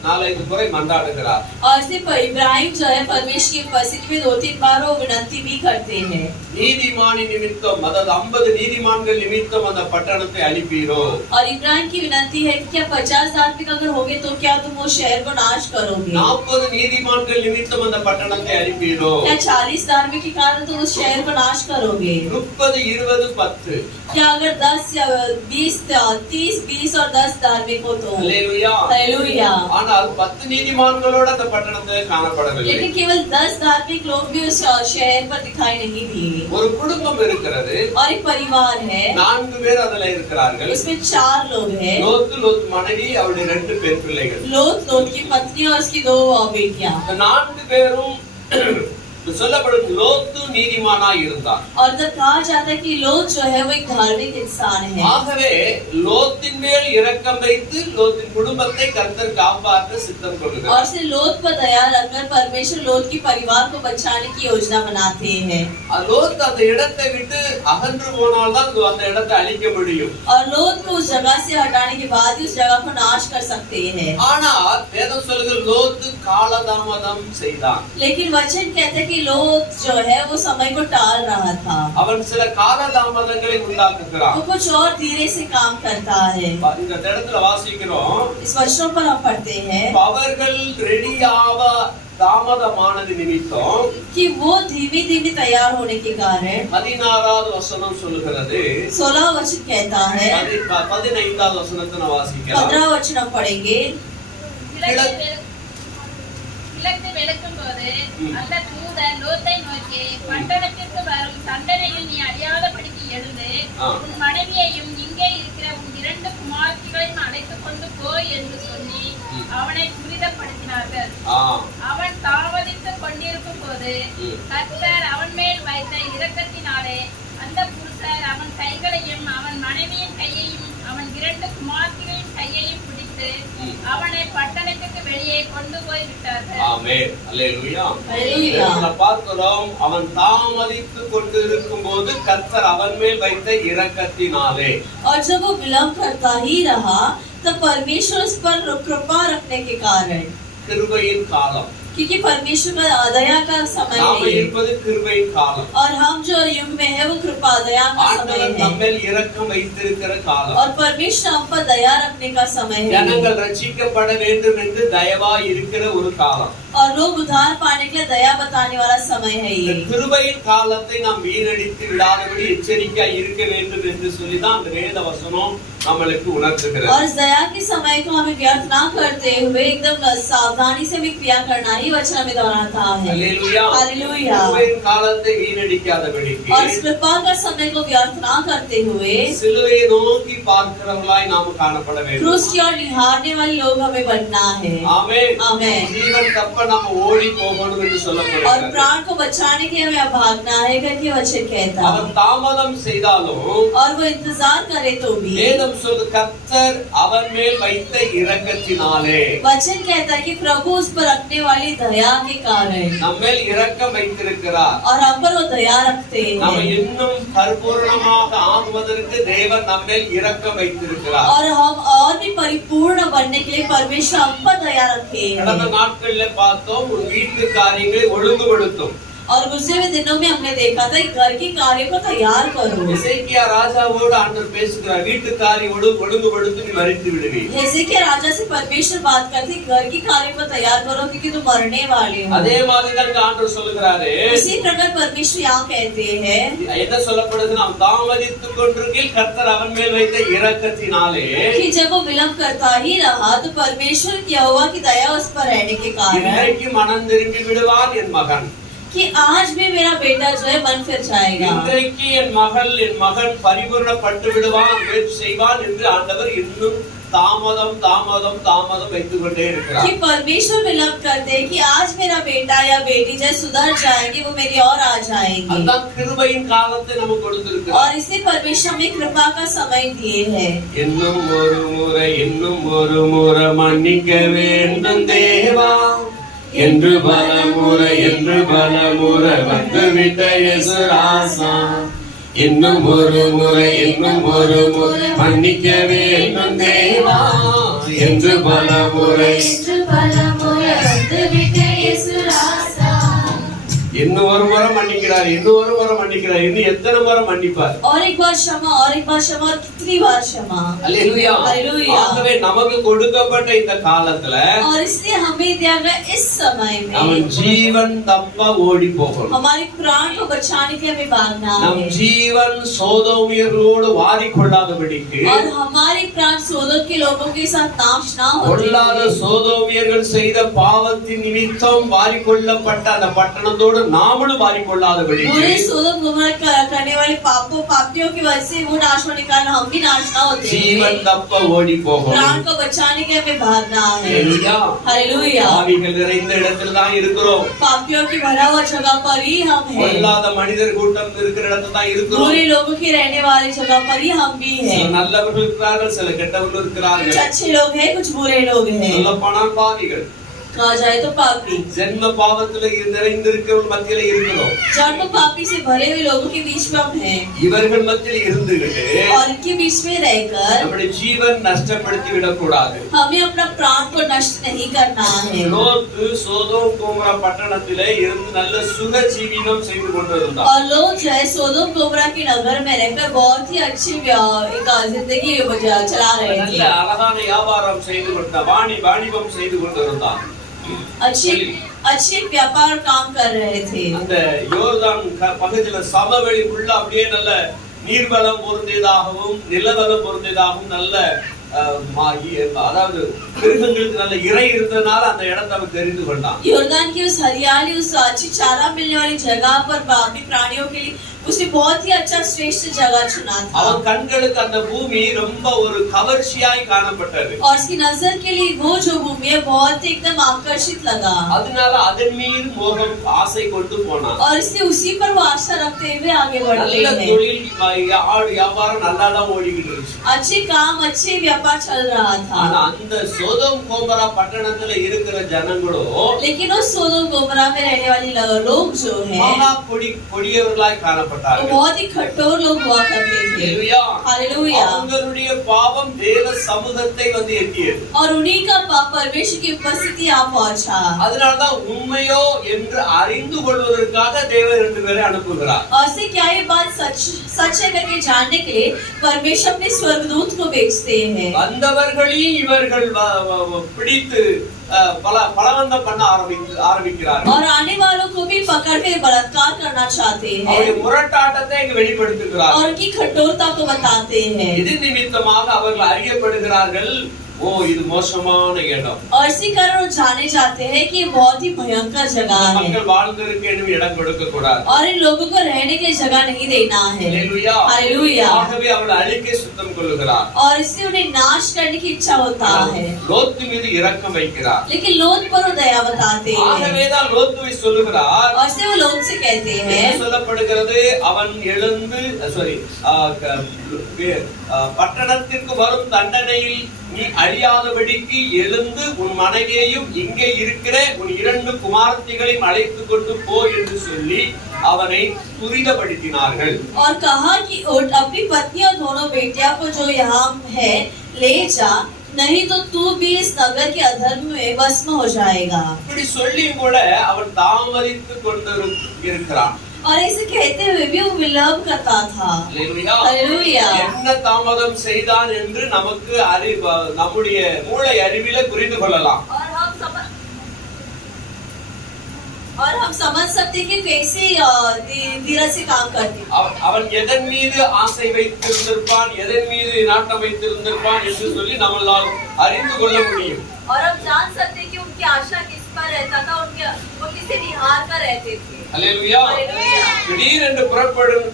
4-5 முறை மன்றாடுகிறார். और सिर्फ इब्राहिम जो है परमेश्वर की उपस्थिति में 2-3 बार वो विनती भी करते हैं. நீதிமானி நிமித்தம், அதாவது 50 நீதிமான்கள் நிமித்தம் அந்த பட்டணத்தை அழிப்பீரோ. और इब्राहिम की विनती है कि क्या 50 धार्मिक अगर होंगे तो क्या तुम वो शहर को नाश करोगे. 40 நீதிமான்கள் நிமித்தம் அந்த பட்டணத்தை அழிப்பீரோ. क्या 40 धार्मिक के कारण तुम उस शहर को नाश करोगे. 30, 20, 10. क्या अगर 10 या 20, 30, 20 और 10 धार्मिक हो तो. அல்லேலூயா. हालेलुया. ஆனால் 10 நீதிமான்களோட அந்த பட்டணத்தில் காணப்படவில்லை. लेकिन केवल 10 धार्मिक लोग भी उस शहर पर दिखाई नहीं दिए. ஒரு குடும்பம் இருக்கிறது. और एक परिवार है. 4 பேர் அதுல இருக்கிறார்கள். इसमें 4 लोग हैं. லோத் மனைவி, அவருடைய 2 பெண் பிள்ளைகள். लोत की पत्नी और उसकी 2 बेटियां. 4 பேரும் சொல்லப்படும் லோத்து நீதிமானாய் இருந்தார். और जब कहा जाता है कि लोत जो है वो एक धार्मिक इंसान है. ஆகவே லோத்தின் மேல் இரக்கம் வைத்து லோத்தின் குடும்பத்தை கர்த்தர் காப்பாற்ற சித்தம் கொள்கிறார். और से लोत पर दया रखकर परमेश्वर लोत के परिवार को बचाने की योजना बनाते हैं. லோத் அந்த இடத்தை விட்டு அகன்று போனால் தான் அந்த இடத்தை அழிக்க முடியும். और लोत को उस जगह से हटाने के बाद ही उस जगह को नाश कर सकते हैं. ஆனால் வேதம் சொல்லுகிறது லோத்து காலதாமதம் செய்தான். लेकिन वचन कहते हैं कि लोत जो है वो समय को टाल रहा था. அவன் சில காலதாமதங்களை உண்டாக்குகிறான். वो कुछ और धीरे से काम करता है. இந்த இடத்துல வாசிக்கிறோம். इस वर्षों पर हम पढ़ते हैं அவர்கள் ரெடியாவ தாமதமானது நிமித்தம் कि वो धीमे-धीमे तैयार होने के कारण 16வது வசனம் சொல்லுகிறது. 16 वचन कहता है. 15வது வசனத்தை நான் வாசிக்கலாம். 15 वचन हम पढ़ेंगे. கிழக்கு வெளுக்கும் போது அந்த தூதன் லோத்தை நோக்கி, பட்டணத்திற்கு வரும் தண்டனையில் நீ அறியாதபடிக்கு எழுந்து உன் மனைவியையும் இங்கே இருக்கிற உன் 2 குமாரத்திகளையும் அழைத்துக் கொண்டு போய் என்று சொல்லி அவனை துரிதப்படுத்தினார்கள். அவன் தாமதித்துக் கொண்டிருக்கும் போது கர்த்தர் அவன் மேல் வைத்த இரக்கத்தினாலே அந்த புருஷர் அவன் கைகளையும் அவன் மனைவியின் கையையும் அவன் 2 குமாரத்திகளின் கையையும் பிடித்து அவனை பட்டணத்துக்கு வெளியே கொண்டு போய் விட்டார்கள். ஆமென். அல்லேலூயா. அல்லேலூயா. பார்க்கிறோம், அவன் தாமதித்துக் கொண்டிருக்கும் போது கர்த்தர் அவன் மேல் வைத்த இரக்கத்தினாலே. और जब वो विलंब करता ही रहा तब परमेश्वर उस पर कृपा रखने के कारण, கிருபையின் காலம். क्योंकि परमेश्वर का दया का समय நாம है இருப்பது கிருபையின் காலம். और हम जो युग में है वो कृपा दया का समय ஆண்டவர் है. நம்மேல் இரக்கம் வைத்திருக்கிற காலம். और परमेश्वर हम पर दया रखने का समय है. ஜனங்கள் ரட்சிக்கப்பட வேண்டும் என்று தயவா இருக்கிற ஒரு காலம். और लोग उद्धार पाने के लिए दया बताने वाला समय है இந்த ये. கிருபையின் காலத்தை நாம் வீணடித்து விடாதபடி எச்சரிக்கையா இருக்க வேண்டும் என்று சொல்லிதான் அந்த வேத வசனம் நம்மளுக்கு உணர்த்துகிறது. और इस दया के समय को हमें व्यर्थ ना करते हुए एकदम सावधानी से भी क्रिया करना ही वचन हमें दोहराता है. அல்லேலூயா. हालेलुया. கிருபையின் காலத்தை வீணடிக்காதபடிக்கு और इस कृपा का समय को व्यर्थ ना करते हुए சிலுவையை நோக்கி பார்க்கிறவர்களாய் நாம் காணப்பட வேண்டும். क्रूस की ओर निहारने वाले लोग हमें बनना है. ஆமென். आमेन. ஜீவன் தப்ப நாம ஓடி போகணும் என்று और சொல்லப்படுகிறது. प्राण को बचाने के लिए हमें भागना है करके वचन कहता है. அவன் தாமதம் செய்தாலும் और वो इंतजार करे तो भी வேதம் சொல்லுது கர்த்தர் அவன் மேல் வைத்த இரக்கத்தினாலே. वचन कहता है कि प्रभु उस पर रखने वाली दया के कारण நம்மேல் இரக்கம் வைத்திருக்கிறார். और हम पर वो दया रखते நாம हैं. இன்னும் பரிபூர்ணமாக ஆகுவதற்கு தேவன் நம்மேல் இரக்கம் வைத்திருக்கிறார். और हम और भी परिपूर्ण बनने के लिए परमेश्वर हम पर दया रखे हैं. கடந்த நாட்கள்ல பார்த்தோம், ஒரு வீட்டு காரியங்களை ஒழுங்குபடுத்தும். और गुजरे हुए दिनों में हमने देखा था कि घर के कार्य को तैयार करो। எசேக்கியா ராஜாவோடு ஆண்டவர் பேசுகிறார், வீட்டு காரியோடு ஒழுங்குபடுத்தி நீ மரித்து விடுவீ. हेzeकिया राजा से परमेश्वर बात करते घर की कार्य को तैयार करो क्योंकि तुम मरने वाले हो। அதே மாதிரி தான் ஆண்டவர் சொல்லுகிறாரு. उसी प्रकार परमेश्वर यहाँ कहते हैं என்ன சொல்லப்படுது, நாம் தாமதித்துக் கொண்டிருக்கையில் கர்த்தர் அவன் மேல் வைத்த இரக்கத்தினாலே कि जब वो विलंब करता ही रहा तो परमेश्वर की यहोवा की दया उस पर रहने के कारण இன்றைக்கு மனம் திரும்பி விடுவான் என் மகன். कि आज भी मेरा बेटा जो है मन फिर जाएगा। இன்றைக்கு என் மகன் பரிபூரணப்பட்டு விடுவான், முயற்சி செய்வான் என்று ஆண்டவர் இன்னும் தாமதம் வைத்துக் கொண்டே இருக்கிறார். कि परमेश्वर विलंब करते हैं कि आज मेरा बेटा या बेटी जो सुधर जाएंगे, वो मेरी और आ जाएंगे। அதான் கிருபையின் காலத்தை நமக்கு கொடுத்திருக்கிறார். और इसी परमेश्वर हमें कृपा का समय दिए हैं। இன்னும் ஒரு முறை மன்னிக்க வேண்டும் தேவா என்று பலமுறை வந்துவிட்ட இயேசு ராசா. இன்னும் ஒரு முறை மன்னிக்க வேண்டும் தேவா என்று பலமுறை இன்னும் ஒரு முறை மன்னிக்கிறார், இன்னும் எத்தனை முறை மன்னிப்பார்? और एक बार क्षमा और कितनी बार क्षमा। அல்லேலூயா. ஆகவே நமக்கு கொடுக்கப்பட்ட இந்த காலத்துல और इसलिए हमें दिया गया इस समय அவன் में ஜீவன் தப்ப ஓடி போகணும். हमारे प्राण को बचाने के लिए हमें भागना நம் है। ஜீவன் சோதோமியர்களோடு வாரிக்கொள்ளாதபடிக்கு और हमारे प्राण सोदोम के लोगों के साथ नाश ना होते பொல்லாத சோதோமியர்கள் செய்த பாவத்தின் நிமித்தம் வாரிக்கொள்ளப்பட்ட அந்த பட்டணத்தோடு நாமளும் வாரிக்கொள்ளாதபடிக்கு बुरे सोदोम गुमराह करने वाले पापियों की वजह से वो नाश होने के कारण हम भी नाश ना होते ஜீவன் தப்ப ஓடி போகணும். प्राण को बचाने के लिए हमें भागना है। அல்லேலூயா. हालेलुया। பாவிகள் நிறைந்த இடத்துல தான் இருக்கிறோம். पापियों की भरा हुआ जगह पर ही हम हैं। பொல்லாத மனிதர் கூட்டம் இருக்கிற இடத்துல தான் இருக்கிறோம். बुरे लोगों की रहने वाली जगह पर ही हम भी சில हैं। நல்லவர்கள் இருக்கிறார்கள், சில கெட்டவர்கள் कुछ இருக்கிறார்கள். अच्छे लोग हैं, कुछ बुरे लोग हैं। சொல்லப்போனால் பாவிகள். कहा जाए तो पापी। ஜென்ம பாவத்துல நிறைந்திருக்கிறவர்கள் மத்தியில இருக்கிறோம். जन्म पापी से भरे हुए लोगों के बीच में हम हैं। இவர்கள் மத்தியில இருந்துகிட்டு और इनके बीच में रहकर நம்முடைய ஜீவன் நஷ்டப்படுத்தி விடக்கூடாது. हमें अपना प्राण को नष्ट नहीं करना है। லோத்து சோதோம் கோமரா பட்டணத்திலே இருந்து நல்ல சுக ஜீவிதம் செய்து கொண்டிருந்தார். और लोग जो है सोदोम गोमरा के नगर में रहकर बहुत ही अच्छी एक जिंदगी चला रहे நல்ல थे। அழகான வியாபாரம் செய்து கொண்டார், வாணிபம் செய்து கொண்டிருந்தார். अच्छे व्यापार काम कर रहे थे। அந்த யோர்தான் பகுதியில சமவெளி உள்ள அப்படியே நல்ல நீர்வளம் பொருந்தியதாகவும் நிலவளம் பொருந்தியதாகவும் நல்ல அதாவது மிருகங்களுக்கு நல்ல இறை இருந்ததுனால அந்த இடத்தை அவன் தெரிந்து கொண்டான். योर्दान की उस हरियाली, उस अच्छी चारा मिलने वाली जगह पर बाकी प्राणियों के लिए उसने बहुत ही अच्छा श्रेष्ठ जगह चुना था। அவன் கண்களுக்கு அந்த பூமி ரொம்ப ஒரு கவர்ச்சியாய் காணப்பட்டது. और उसकी नजर के लिए वो जो भूमि है बहुत ही एकदम आकर्षित लगा। அதனால அதன் மீது மோகம் ஆசை கொண்டு போனான். और इसलिए उसी पर वो आशा रखते हुए आगे बढ़ते நல்ல हैं। தொழில் வியாபாரம் நல்லா தான் ஓடிக்கிட்டு இருந்துச்சு. अच्छे काम अच्छे व्यापार चल रहा ஆனா था। அந்த சோதோம் கோமரா பட்டணத்துல இருக்கிற ஜனங்களோ लेकिन उस सोदोम गोमरा में रहने वाले लोग जो हैं மகா கொடியவர்களாய் वो காணப்பட்டார்கள். बहुत ही कठोर लोग हुआ करते थे। ஹல்லேலூயா. हालेलुया। அவங்களுடைய பாவம் தேவ சமூகத்தை வந்து எட்டியது. और उन्हीं का पाप परमेश्वर की उपस्थिति यहाँ पहुंचा। அதனாலதான் உண்மையோ என்று அறிந்து கொள்வதற்காக தேவன் 2 பேரை அனுப்புகிறார். और से क्या ये बात सच है करके जानने के लिए परमेश्वर अपने स्वर्गदूत को भेजते हैं। வந்தவர்களையும் இவர்கள் பிடித்து பலவந்தம் பண்ண ஆரம்பிக்கிறார்கள். और आने वालों को भी पकड़ के बलात्कार करना चाहते हैं। அவருடைய முரட்டாட்டத்தை இங்கு வெளிப்படுத்துகிறார். और उनकी कठोरता को बताते हैं। இது நிமித்தமாக அவர்கள் அறியப்படுகிறார்கள், ஓ இது மோசமான இடம். और इसी कारण वो जाने जाते हैं कि ये बहुत ही भयंकर जगह है। மக்கள் வாழ்ந்திருக்க இடம் கொடுக்க கூடாது. और इन लोगों को रहने के जगह नहीं देना है। ஹல்லேலூயா. हालेलुया। ஆகவே அவர்கள் அழிக்க சுத்தம் கொள்ளுகிறார். और इसलिए उन्हें नाश करने की इच्छा होता है। லோத்து மீது இரக்கம் வைக்கிறார். लेकिन लोत पर वो दया बताते हैं। ஆகவேதான் லோத்துவை சொல்லுகிறார். और से वो लोत से कहते हैं என்ன சொல்லப்படுகிறது, அவன் எழுந்து பட்டணத்திற்கு வரும் தண்டனையில் நீ அழியாதபடிக்கு எழுந்து உன் மனைவியையும் இங்கே இருக்கிற உன் 2 குமாரத்திகளையும் அழைத்துக் கொண்டு போ என்று சொல்லி அவனை துரிதப்படுத்தினார்கள். और कहा कि उठ अपनी पत्नी और दोनों बेटियां को जो यहाँ है ले जा, नहीं तो तू भी इस नगर के अधर्म में भस्म हो जाएगा। இப்படி சொல்லியும் கூட அவன் தாமதித்து கொண்டிருக்கிறான். और ऐसे कहते हुए भी वो विलंब करता था। அல்லேலூயா. हालेलुया। என்ன தாமதம் செய்தான் என்று நமக்கு நம்முடைய மூளை அறிவில புரிந்து கொள்ளலாம். और हम समझ सकते कि कैसे धीरज से काम करते। அவன் எதன் மீது ஆசை வைத்திருந்திருப்பான், எதன் மீது நாட்டம் வைத்திருந்திருப்பான் என்று சொல்லி நம்மளால் அறிந்து கொள்ள முடியும். और हम जान सकते कि उनकी आशा किस पर रहता था, वो किसे निहार कर रहते थे। அல்லேலூயா. திடீரென்று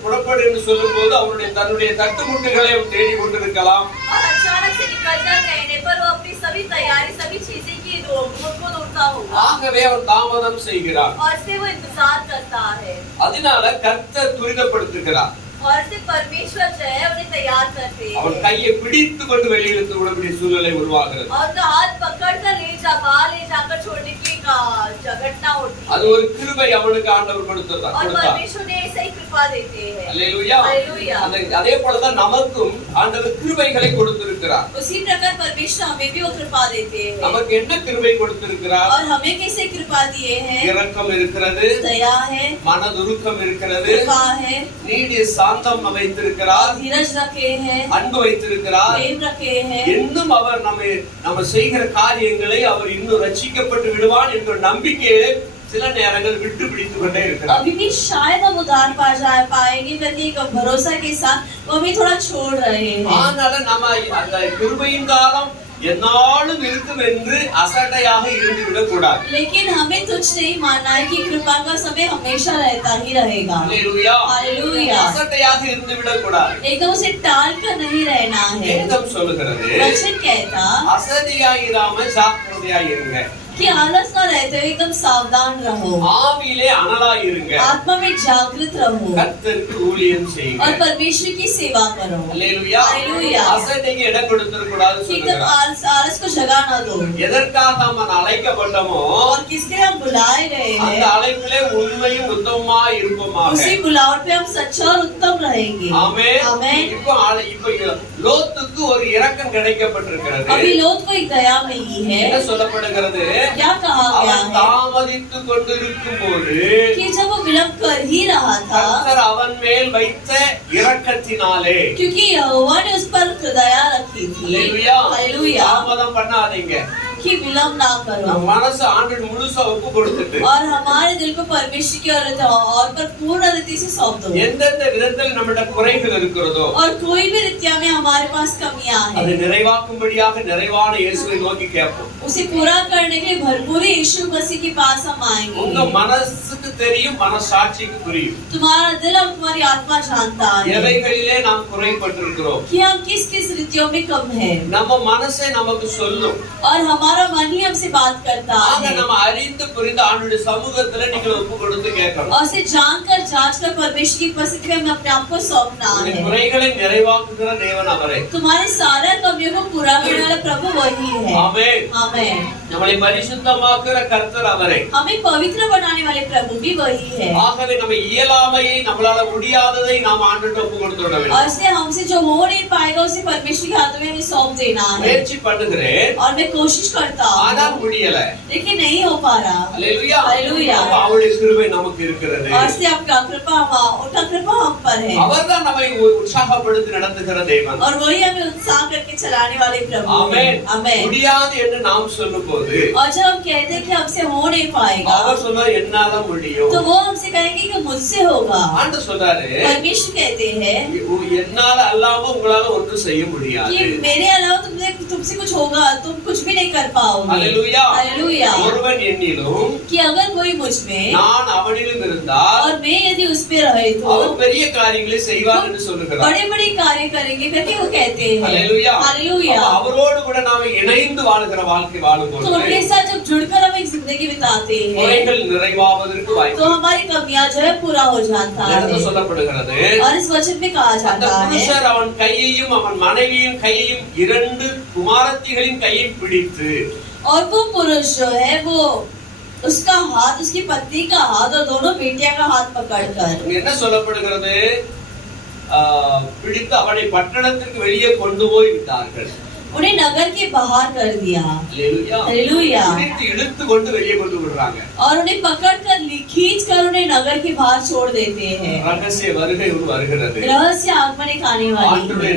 புறப்படு என்று சொல்லும்போது அவனுடைய தன்னுடைய தட்டுமுட்டுகளை அவன் தேடி கொண்டிருக்கலாம். और अचानक से निकलना कहने पर वो अपनी सभी तैयारी, सभी चीजें की ढूंढता होगा। ஆகவே அவன் தாமதம் செய்கிறான். और से वो इंतजार करता है। அதனால கர்த்தர் துரிதப்படுத்துகிறார். और से परमेश्वर जो है उन्हें तैयार करते हैं। அவன் கையை பிடித்து கொண்டு வெளியிலிருந்து விடக்கூடிய சூழ்நிலை உருவாகிறது. और उनका हाथ पकड़कर बाहर ले जाकर छोड़ने की घटना होती है। அது ஒரு கிருபை அவனுக்கு ஆண்டவர் கொடுத்தார். और परमेश्वर ने ऐसे ही कृपा देते हैं। அல்லேலூயா. हालेलुया। அதே போலதான் நமக்கும் ஆண்டவர் கிருபைகளை கொடுத்திருக்கிறார். उसी प्रकार परमेश्वर हमें भी वो कृपा देते हैं। நமக்கு என்ன கிருபை கொடுத்திருக்கிறார்? और हमें कैसे कृपा दिए हैं? இரக்கம் இருக்கிறது, दया है, மனதுருக்கம் இருக்கிறது, कृपा है, நீடிய சாந்தம் வைத்திருக்கிறார், धीरज रखे हैं, அன்பு வைத்திருக்கிறார். प्रेम रखे हैं। இன்னும் அவர் நம்ம செய்கிற காரியங்களை அவர் இன்னும் ரட்சிக்கப்பட்டு விடுவான் என்ற நம்பிக்கையை சில நேரங்கள் விட்டு பிடித்துக் கொண்டே இருக்கிறார். अभी भी शायद हम उद्धार पा पाएंगे करके एक भरोसा के साथ वो भी थोड़ा छोड़ रहे हैं। ஆனால நம்ம அந்த கிருபையின் காலம் என்னாலும் இருக்கும் என்று அசட்டையாக இருந்து விடக் கூடாது. लेकिन हमें तुच्छ नहीं मानना है कि कृपा का समय हमेशा रहता ही रहेगा। அல்லேலூயா. हालेलुया। அசட்டையாக இருந்து விடக் கூடாது. एकदम उसे टाल कर नहीं रहना है। வேதம் சொல்லுகிறது, वचन कहता அசதியாயிராமல் ஜாக்கிரதையாயிருங்க, कि आलस न रहते हुए एकदम सावधान रहो, ஆவியிலே அனலாயிருங்க, आत्मा में जागृत रहो கர்த்தருக்கு ஊழியம் செய்யுங்க. और परमेश्वर की सेवा करो। அல்லேலூயா. हालेलुया। அசட்டைக்கு இடம் கொடுத்திருக்கூடாது कि एकदम சொல்லுகிறார். आलस को जगह न दो। எதற்காக நம்ம அழைக்கப்பட்டோமோ और किसके लिए हम बुलाए गए அந்த हैं, அழைப்பிலே உண்மையும் உத்தமமா இருப்போமாக. उसी बुलावट पे हम सच्चा और उत्तम रहेंगे। ஆமென். आमेन। இப்போ லோத்துக்கு ஒரு இரக்கம் கிடைக்கப்பட்டிருக்கிறது. अभी लोत को एक दया मिली है। என்ன சொல்லப்படுகிறது? क्या कहा गया அவன் है தாமதித்து கொண்டிருக்கும் போது कि जब वो विलंब कर ही रहा था, கர்த்தர் அவன் மேல் வைத்த இரக்கத்தினாலே. क्योंकि यहोवा ने उस पर दया रखी थी। அல்லேலூயா. हालेलुया। தாமதம் பண்ணாதீங்க. कि विलंब ना करो நம்ம மனசு ஆண்டவருக்கு முழுசா ஒப்பு கொடுத்துட்டு और हमारे दिल को परमेश्वर की और पर पूर्ण रीति से सौंप दो। எந்தெந்த விதத்தில் நம்மிட குறைகள் இருக்கிறதோ और कोई भी रीतिया में हमारे पास कमियां அதை हैं, நிறைவாக்கும்படியாக நிறைவான இயேசுவை நோக்கி கேட்போம். उसे पूरा करने के लिए भरपूर यीशु मसीह के पास हम உங்க आएंगे। மனசுக்கு தெரியும், மனசாட்சிக்கு புரியும் तुम्हारा दिल और तुम्हारी आत्मा जानता है எவைகளிலே நாம் குறைபட்டிருக்கிறோம். कि हम किस किस रीतियों में कम है, நம்ம மனசே நமக்கு சொல்லும். और हमारा मन ही हमसे बात करता ஆக है। நம்ம அறிந்து புரிந்து ஆண்டவருடைய சமூகத்துல நீங்கள் ஒப்பு கொடுத்து கேட்கணும். और उसे जानकर जांचकर परमेश्वर की उपस्थिति में हमें अपने आप को सौंपना உங்களுடைய है। குறைகளை நிறைவாக்குகிற தேவன் அவரே. तुम्हारे सारा कमियों को पूरा करने वाला प्रभु वही है। ஆமென். आमेन। நம்மளை பரிசுத்தமாக்குற கர்த்தர் அவரே. हमें पवित्र बनाने वाले प्रभु भी वही है। ஆகவே நம்ம இயலாமையை, நம்மளால முடியாததை நாம் ஆண்டவருக்கு ஒப்பு கொடுத்து விட வேண்டும். और इसलिए हमसे जो हो नहीं पाएगा उसे परमेश्वर के हाथों में हमें सौंप देना है। முயற்சி பண்ணுகிறேன், और मैं कोशिश करता ஆனா हूँ முடியல. लेकिन नहीं हो पा रहा। அல்லேலூயா. हालेलुया। அப்ப அவருடைய கிருபை நமக்கு இருக்கிறது. और इसलिए आपका कृपा उनका कृपा हम पर है। அவர்தான் நம்மை உற்சாகப்படுத்தி நடத்துகிற தேவன். और वही हमें उत्साह करके चलाने वाले प्रभु हैं। ஆமென். आमेन। முடியாது என்று நாம் சொல்லும்போது और जब हम कहते हैं कि हमसे हो नहीं पाएगा, அவர் சொல்றார் என்னால முடியும். तो वो हमसे कहेंगे कि मुझसे होगा। ஆண்டவர் சொல்றாரு परमेश्वर कहते हैं என்னால அல்லாம உங்களால ஒன்றும் செய்ய முடியாது. कि मेरे अलावा तुमसे कुछ होगा, तुम कुछ भी नहीं कर पाओगे। அல்லேலூயா. हालेलुया। ஒருவன் என்னிலும் कि अगर कोई मुझ में நான் அவனிலும் இருந்தால் और मैं यदि उस पे रहे तो அவர் பெரிய காரியங்களை செய்வார் என்று சொல்லுகிறார். बड़े बड़े कार्य करेंगे करके वो कहते हैं। அல்லேலூயா. हालेलुया। அப்ப அவரோடு கூட நாம இணைந்து வாழ்கிற வாழ்க்கை तो வாழும்போது उनके साथ जब जुड़कर हम एक जिंदगी बिताते हैं குறைகள் நிறைவாவதற்கு तो வாய்ப்பு हमारी कमियां जो है पूरा हो जाता है। என்று சொல்லப்படுகிறது. और इस वचन में कहा அந்த जाता है புருஷர் அவன் கையையும் அவன் மனைவியின் கையையும் இரண்டு குமாரத்திகளின் கையை பிடித்து और वो पुरुष जो है वो उसका हाथ, उसकी पत्नी का हाथ और दोनों बेटियां का हाथ पकड़कर என்ன சொல்லப்படுகிறது? பிடித்து அவனை பட்டணத்திற்கு வெளியே கொண்டு போய் விட்டார்கள். उन्हें नगर के बाहर कर दिया। அல்லேலூயா. हालेलुया। பிடித்து இழுத்து கொண்டு வெளியே கொண்டு விடுறாங்க. और उन्हें पकड़कर खींच कर उन्हें नगर के बाहर छोड़ देते हैं। ரகசிய வருகை ஒரு வருகிறது. रहस्य आगमन एक आने वाली ஆண்டவருடைய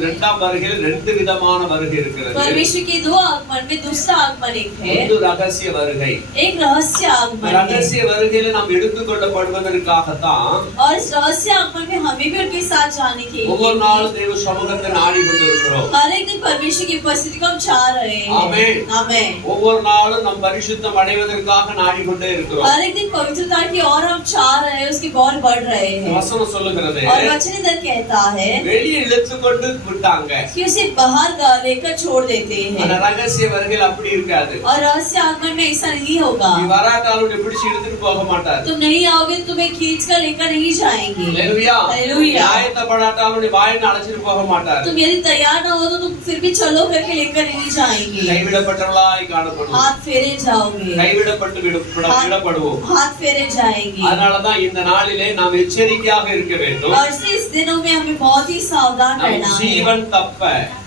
இரண்டாம் வருகையில் ரெண்டு விதமான வருகை இருக்கிறது. परमेश्वर के दो आगमन में दूसरा आगमन एक है, ஒரு ரகசிய வருகை. एक रहस्य आगमन है। ரகசிய வருகையில நாம் எடுத்துக்கொள்ளப்படுவதற்காகத்தான் और इस रहस्य आगमन में हमें भी उनके साथ जाने के ஒவ்வொரு लिए நாளும் தேவ சமூகத்தை நாடி கொண்டிருக்கிறோம். हर एक दिन परमेश्वर की उपस्थिति को हम चाह रहे हैं। आमेन। आमेन। ஒவ்வொரு நாளும் நாம் பரிசுத்தம் அடைவதற்காக நாடி கொண்டே இருக்கிறோம். हर एक दिन पवित्रता की और हम चाह रहे हैं, उसकी बहुत बढ़ रहे हैं। வசனம் சொல்லுகிறது और वचन इधर कहता है வெளியே இழுத்து கொண்டு விட்டாங்க. कि उसे बाहर लेकर छोड़ देते ஆனா हैं। ரகசிய வருகையில் அப்படி இருக்காது. और रहस्य आगमन में ऐसा नहीं होगा। நீ வராட்டாலும் உன்னை பிடிச்சு இழுத்துட்டு போக மாட்டார். तुम नहीं आओगे, तुम्हें खींच कर लेकर नहीं जाएंगे। அல்லேலூயா. हालेलुया। ஆயத்தப்படாட்டாலும் உன்னை வாயின்னு அழைச்சிட்டு போக மாட்டார். तुम यदि तैयार ना हो तो तुम फिर भी चलो करके लेकर नहीं जाएंगे। கைவிடப்பட்டவர்களாய் காணப்படுவோம். हाथ फेरे जाओगे, கைவிடப்பட்டு விடப்படுவோம். हाथ फेरे जाएंगे। அதனாலதான் இந்த நாளிலே நாம் எச்சரிக்கையாக இருக்க வேண்டும். और इसलिए इस दिनों में हमें बहुत ही सावधान நம் रहना है। ஜீவன் தப்ப,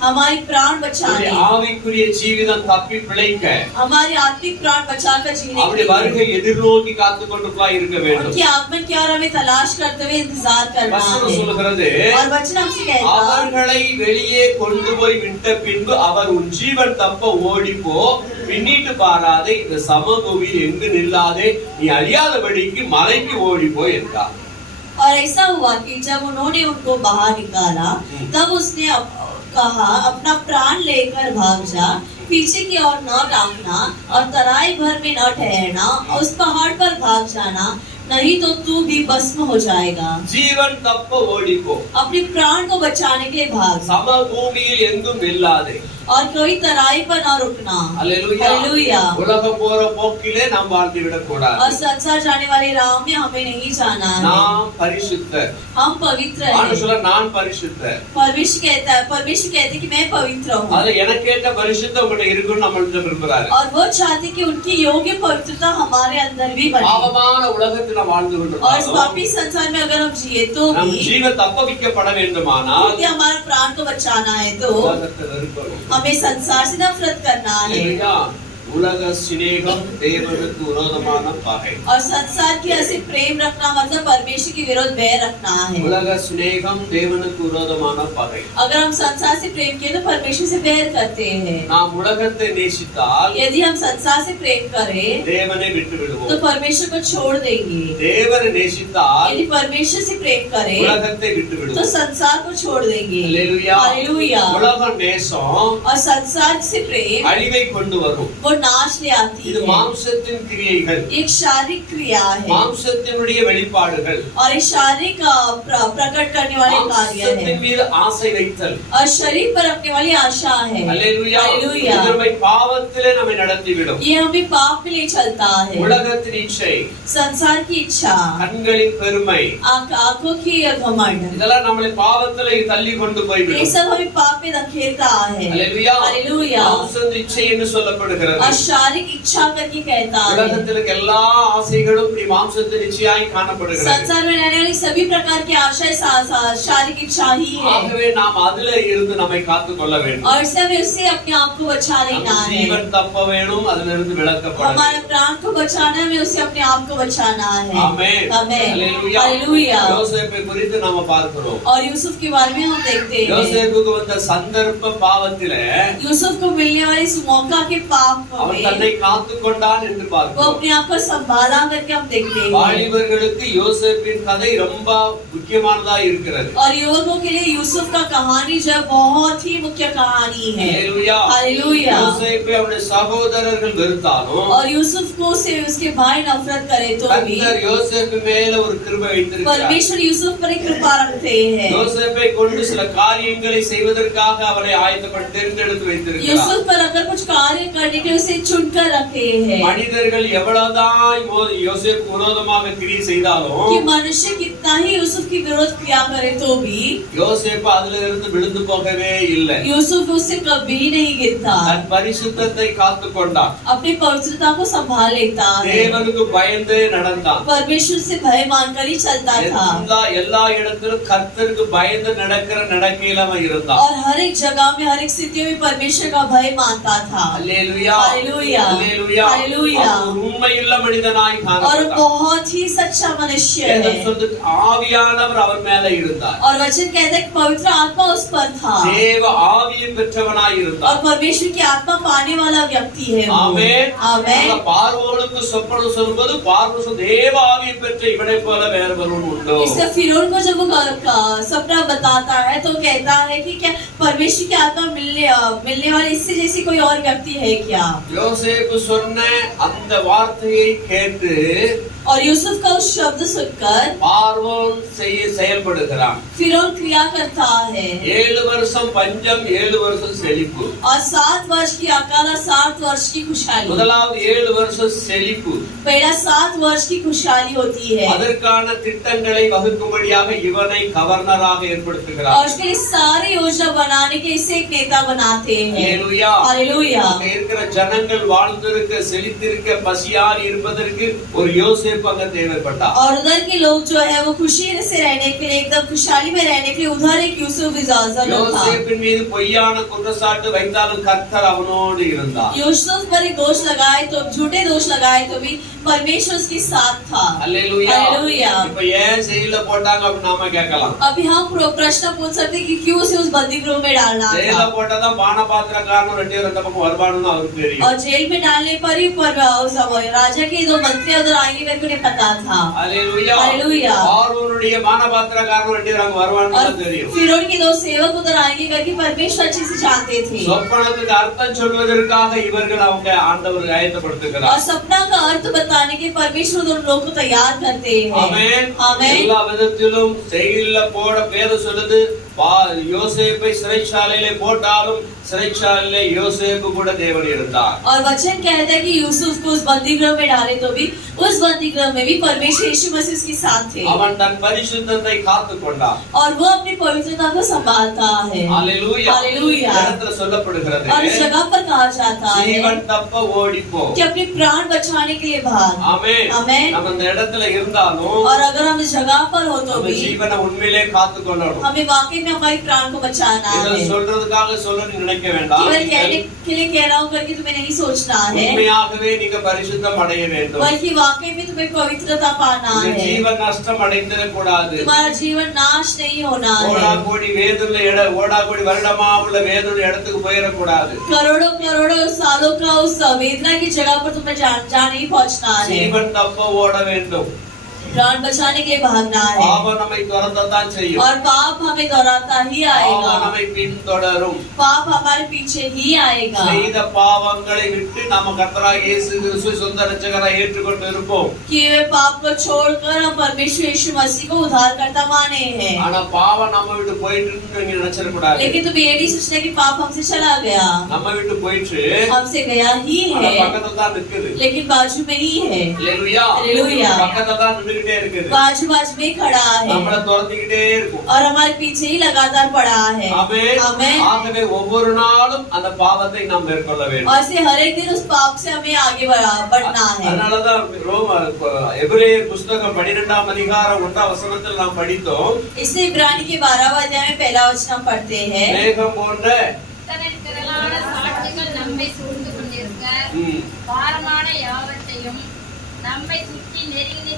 हमारी प्राण நம்முடைய बचाने, ஆவிக்குரிய ஜீவிதம் தப்பி பிழைக்க, हमारी आत्मिक प्राण बचाकर जीने के அவருடைய लिए வருகை எதிர்நோக்கி காத்து கொண்டுலாம் இருக்க வேண்டும். उनके आगमन की ओर हमें तलाश करते हुए इंतजार करना வசனம் है। சொல்லுகிறது, और वचन हमसे कहता है அவர்களை வெளியே கொண்டு போய் விட்ட பின்பு அவர் உன் ஜீவன் தப்ப ஓடிப்போ, பின்னிட்டு பாராதே, இந்த சமபூமியில் எங்கு நில்லாதே, நீ அழியாதபடிக்கு மலைக்கு ஓடிப்போ என்றார். और ऐसा हुआ कि जब उन्होंने उनको बाहर निकाला तब उसने कहा अपना प्राण लेकर भाग जा, पीछे की ओर न ताकना और तराई भर में न ठहरना, उस पहाड़ पर भाग जाना, नहीं तो तू भी भस्म हो जाएगा। ஜீவன் தப்ப ஓடிப்போ, अपने प्राण को बचाने के लिए भाग, சமபூமியில் எங்கும் நில்லாதே. और कोई तराई पर न रुकना। அல்லேலூயா. हालेलुया। உலகம் போற போக்கிலே நாம் வாழ்ந்து விடக் கூடாது. और संसार जाने वाले राह में हमें नहीं जाना है। நாம் பரிசுத்தர். हम पवित्र ஆண்டவர் हैं। சொல்ல நான் பரிசுத்தர். परमेश्वर कहता है कि मैं पवित्र हूँ। அது எனக்கு ஏற்ற பரிசுத்தம் உங்கள்ட்ட இருக்குன்னு நம்மள்ட்ட விரும்புறாரு. और वो चाहते कि उनकी योग्य पवित्रता हमारे अंदर भी बने। பாவமான உலகத்தில் நாம் வாழ்ந்து और इस கொண்டிருக்கிறோம். पापी संसार में अगर हम जिए तो நம் भी ஜீவன் தப்பவிக்கப்பட வேண்டுமானால் यदि हमारे प्राण को बचाना है तो உலகத்தை வெறுக்கணும். हमें संसार से नफरत करना है। இல்லையா? உலக சிநேகம் தேவனுக்கு விரோதமான பகை. और संसार की ऐसे प्रेम रखना मतलब परमेश्वर के विरोध बैर रखना है। உலக சிநேகம் தேவனுக்கு விரோதமான பகை. अगर हम संसार से प्रेम किए तो परमेश्वर से बैर करते हैं। நாம் உலகத்தை நேசித்தால் यदि हम संसार से प्रेम करें தேவனை விட்டு விடுவோம். तो परमेश्वर को छोड़ देंगे। தேவனை நேசித்தால் यदि परमेश्वर से प्रेम करें உலகத்தை விட்டு तो விடுவோம். संसार को छोड़ देंगे। அல்லேலூயா. हालेलुया। உலக நேசம் और संसार से प्रेम அழிவை கொண்டு வரும். वो नाश ले आती இது है। மாம்சத்தின் கிரியைகள், एक शारीरिक क्रिया है மாம்சத்தினுடைய வெளிப்பாடுகள், और ये शारीरिक प्रकट करने वाले कार्य है மாம்சத்தின் மீது ஆசை வைத்தல். और शरीर पर रखने वाली आशा है। அல்லேலூயா. हालेलुया। இது நம்மை பாவத்திலே நம்மை நடத்திவிடும். ये हमें पाप के लिए चलता है। உலகத்தின் இச்சை, संसार की इच्छा, கண்களின் பெருமை, आंखों की घमंड, இதெல்லாம் நம்மளை பாவத்திலே தள்ளி கொண்டு ये போய்விடும். सब हमें पाप में धकेलता है। அல்லேலூயா. हालेलुया। மாம்சத்தின் இச்சை என்று சொல்லப்படுகிறது. और शारीरिक इच्छा करके कहता है। உலகத்தில் இருக்க எல்லா ஆசைகளும் இப்படி மாம்சத்தின் இச்சையாய் காணப்படுகிறது. संसार में रहने वाली सभी प्रकार की आशाएं शारीरिक इच्छा ही है। ஆகவே நாம் அதிலே இருந்து நம்மை காத்துக் கொள்ள வேண்டும். और इससे हमें उससे अपने आप को बचा लेना நம்ம है। ஜீவன் தப்ப வேணும், அதிலிருந்து விலக்கப்பட हमारे வேண்டும். प्राण को बचाना है, हमें उससे अपने आप को बचाना है। ஆமென். आमेन। அல்லேலூயா. हालेलुया। யோசேப்பை குறித்து நாம பார்க்கிறோம். और यूसुफ के बारे में हम देखते हैं। யோசேப்புக்கு வந்த சந்தர்ப்ப பாவத்திலே यूसुफ को मिलने वाले इस मौका के पाप அவன் में தன்னை காத்துக் கொண்டான் என்று वो பார்க்கிறோம். अपने आप को संभाला करके हम देखते हैं। வாலிபர்களுக்கு யோசேப்பின் கதை ரொம்ப முக்கியமானதா இருக்கிறது. और युवकों के लिए यूसुफ का कहानी जो है बहुत ही मुख्य कहानी है। அல்லேலூயா. हालेलुया। யோசேப்பை அவருடைய சகோதரர்கள் வெறுத்தாலும் और यूसुफ को से उसके भाई नफरत करे तो भी கர்த்தர் யோசேப்பு மேல ஒரு கிருபை வைத்திருக்கிறார். परमेश्वर यूसुफ पर एक कृपा रखते हैं। யோசேப்பை கொண்டு சில காரியங்களை செய்வதற்காக அவரை ஆயத்தப்படுத்தி தேர்ந்தெடுத்து வைத்திருக்கிறார். यूसुफ पर अगर कुछ कार्य करने के लिए उसे चुनकर रखे हैं மனிதர்கள் எவ்வளவுதான் யோசேப்பு விரோதமாக கிரியை செய்தாலும் कि मनुष्य कितना ही यूसुफ की विरोध किया करे तो भी யோசேப்பு அதுல இருந்து விழுந்து போகவே இல்லை. यूसुफ उससे कभी नहीं गिरता, தன் பரிசுத்தத்தை காத்து கொண்டான். अपनी पवित्रता को संभाल लेता है, தேவனுக்கு பயந்து நடந்தான். परमेश्वर से भय मानकर ही चलता था எல்லா இடத்திலும் கர்த்தருக்கு பயந்து நடக்கிற நடக்கையில அவன் இருந்தான். और हर एक जगह में हर एक स्थिति में परमेश्वर का भय मानता था। அல்லேலூயா हालेलुया அல்லேலூயா. हालेलुया। அவன் ஒரு உண்மையுள்ள மனிதனாய் और காணப்பட்டான். बहुत ही सच्चा मनुष्य है வேதம் சொல்லுது, ஆவியானவர் அவர் மேல இருந்தார். और वचन कहता है कि पवित्र आत्मा उस पर था தேவ ஆவியை பெற்றவனாய் और இருந்தார். परमेश्वर की आत्मा पाने वाला व्यक्ति है वो। ஆமென். आमेन। பார்வோனுக்கு சொப்பனம் சொல்லும்போது பார்வோன் தேவ ஆவியை பெற்ற இவனை போல வேற ஒருவன் உண்டோ? इससे फिरौन को जब वो सपना बताता है तो कहता है कि क्या परमेश्वर की आत्मा मिलने वाले इससे जैसी कोई और व्यक्ति है क्या? யோசேப்பு சொன்ன அந்த வார்த்தையை கேட்டு और यूसुफ का उस शब्द सुनकर பார்வோன் செயல்படுகிறான். फिरौन क्रिया करता है 7 வருஷம் பஞ்சம், 7 வருஷம் செழிப்பு. और 7 वर्ष की अकाल, 7 वर्ष की खुशहाली। முதலாவது 7 வருஷம் செழிப்பு. पहला 7 वर्ष की खुशहाली होती है அதற்கான திட்டங்களை வகுக்கும்படியாக இவனை கவர்னராக और ஏற்படுத்துகிறார். उसके लिए सारी योजना बनाने के इसे एक नेता बनाते हैं। அல்லேலூயா. हालेलुया। அங்க இருக்கிற ஜனங்கள் வாழ்ந்திருக்க, செழித்திருக்க, பசியார் இருப்பதற்கு ஒரு யோசேப்பு அங்க தேவைப்பட்டார். और उधर के लोग जो है वो खुशी से रहने के लिए, एकदम खुशहाली में रहने के लिए उधर एक यूसुफ जरूरत था। யோசேப்பின் மீது பொய்யான குற்றச்சாட்டு வைத்தாலும் கர்த்தர் அவனோடு இருந்தார். यूसुफ पर एक दोष लगाए तो, झूठे दोष लगाए तो भी परमेश्वर उसके साथ था। அல்லேலூயா. हालेलुया। இப்ப ஏன் ஜெயில போட்டாங்க அப்படின்னு நாம கேட்கலாம். अभी हम प्रश्न पूछ सकते हैं कि क्यों उसे उस बंदी गृह में डालना ஜெயில था? போட்டாதான் பானபாத்திரக்காரனும் 2 பேரும் அந்த பக்கம் வருவானுன்னு அவருக்கு தெரியும். और जेल में डालने पर ही राजा के 2 मंत्री उधर आएंगे मेरे को नहीं पता था। அல்லேலூயா. हालेलुया। பார்வோனுடைய பானபாத்திரக்காரனும் 2 பேரும் அங்க வருவானுன்னு और தெரியும். फिरौन के 2 सेवक उधर आएंगे करके परमेश्वर अच्छे से जानते थे। சொப்பனத்துக்கு அர்த்தம் சொல்வதற்காக இவர்கள் அவங்க ஆண்டவர் ஆயத்தப்படுத்துகிறார். और सपना का अर्थ बताने के परमेश्वर उन लोगों को तैयार करते हैं। ஆமென். ஆமென்। எல்லா விதத்திலும் ஜெயில்ல போட வேதம் சொல்லுது, யோசேப்பை சிறைச்சாலையிலே போட்டாலும் சிறைச்சாலையிலே யோசேப்பு கூட தேவன் இருந்தார். और वचन कहता है कि यूसुफ को उस बंदी गृह में डाले तो भी उस बंदी गृह में भी परमेश्वर यीशु मसीह उसके साथ थे அவன் தன் பரிசுத்தத்தை காத்து கொண்டான். और वो अपनी पवित्रता को संभालता है। அல்லேலூயா. हालेलुया। இடத்துல சொல்லப்படுகிறது, और इस जगह पर कहा जाता है ஜீவன் தப்ப ஓடிப்போ. कि अपने प्राण बचाने के लिए भाग। ஆமென். आमेन। நம்ம இந்த இடத்துல இருந்தாலும் और अगर हम इस जगह पर हो तो நம்ம भी ஜீவனை உண்மையிலே காத்து கொள்ளணும். हमें वाकई में हमारे प्राण को बचाना இதை है। சொல்றதுக்காக சொல்லணும்னு நினைக்க வேண்டாம். केवल कहने के लिए कह रहा हूँ करके तुम्हें नहीं सोचना है, உண்மையாகவே நீங்க பரிசுத்தம் அடைய வேண்டும். बल्कि वाकई में तुम्हें पवित्रता पाना உங்க है। ஜீவன் நஷ்டம் அடைந்திடக் கூடாது. तुम्हारा जीवन नाश नहीं होना ஓடா है। கோடி வருடமா உள்ள வேதனை இடத்துக்கு போயிடக்கூடாது. करोड़ों सालों का उस वेदना की जगह पर तुम्हें जा नहीं पहुंचना है। ஜீவன் தப்ப ஓட வேண்டும். प्राण बचाने के लिए भागना है பாவம் நம்மை துரத்தத்தான் செய்யும். और पाप हमें दोहराता ही பாவம் आएगा। நம்மை பின்தொடரும். पाप हमारे पीछे ही आएगा। செய்த பாவங்களை விட்டு நம்ம கர்த்தராகிய இயேசு கிறிஸ்துவை சொந்த இரட்சகராய் ஏற்றுக்கொண்டு இருப்போம். किए पाप को छोड़कर हम परमेश्वर यीशु मसीह को उद्धारकर्ता माने हैं। ஆனா பாவம் நம்ம விட்டு போயிட்டுன்னு நீங்க நினைச்சிட கூடாது. लेकिन तुम ये नहीं सोचना कि पाप हमसे चला गया, நம்ம விட்டு போயிட்டு हमसे गया ही ஆனா है பக்கத்துல தான் நிக்குது. लेकिन बाजू में ही है। அல்லேலூயா. அல்லேலூயா. பக்கத்துல தான் நின்னுகிட்டே இருக்குது. बाजू में खड़ा है நம்மள துரத்திக்கிட்டே இருக்கும். और हमारे पीछे ही लगातार पड़ा है। ஆமென். आमेन। ஆகவே ஒவ்வொரு நாளும் அந்த பாவத்தை நாம் மேற்கொள்ள வேண்டும். और से हर एक दिन उस पाप से हमें आगे बढ़ना है। அதனாலதான் எபிரேயர் புத்தகம் 12ஆம் அதிகாரம் 1ஆம் வசனத்தில் நாம் படித்தோம், इसलिए इब्रानी के 12वें अध्याय में पहला वचन हम पढ़ते हैं। மேகம் போன்ற இத்தனை திரளான சாட்சிகள் நம்மை சூழ்ந்து கொண்டிருக்க பாரமான யாவற்றையும் நம்மை சுற்றி நெருங்கி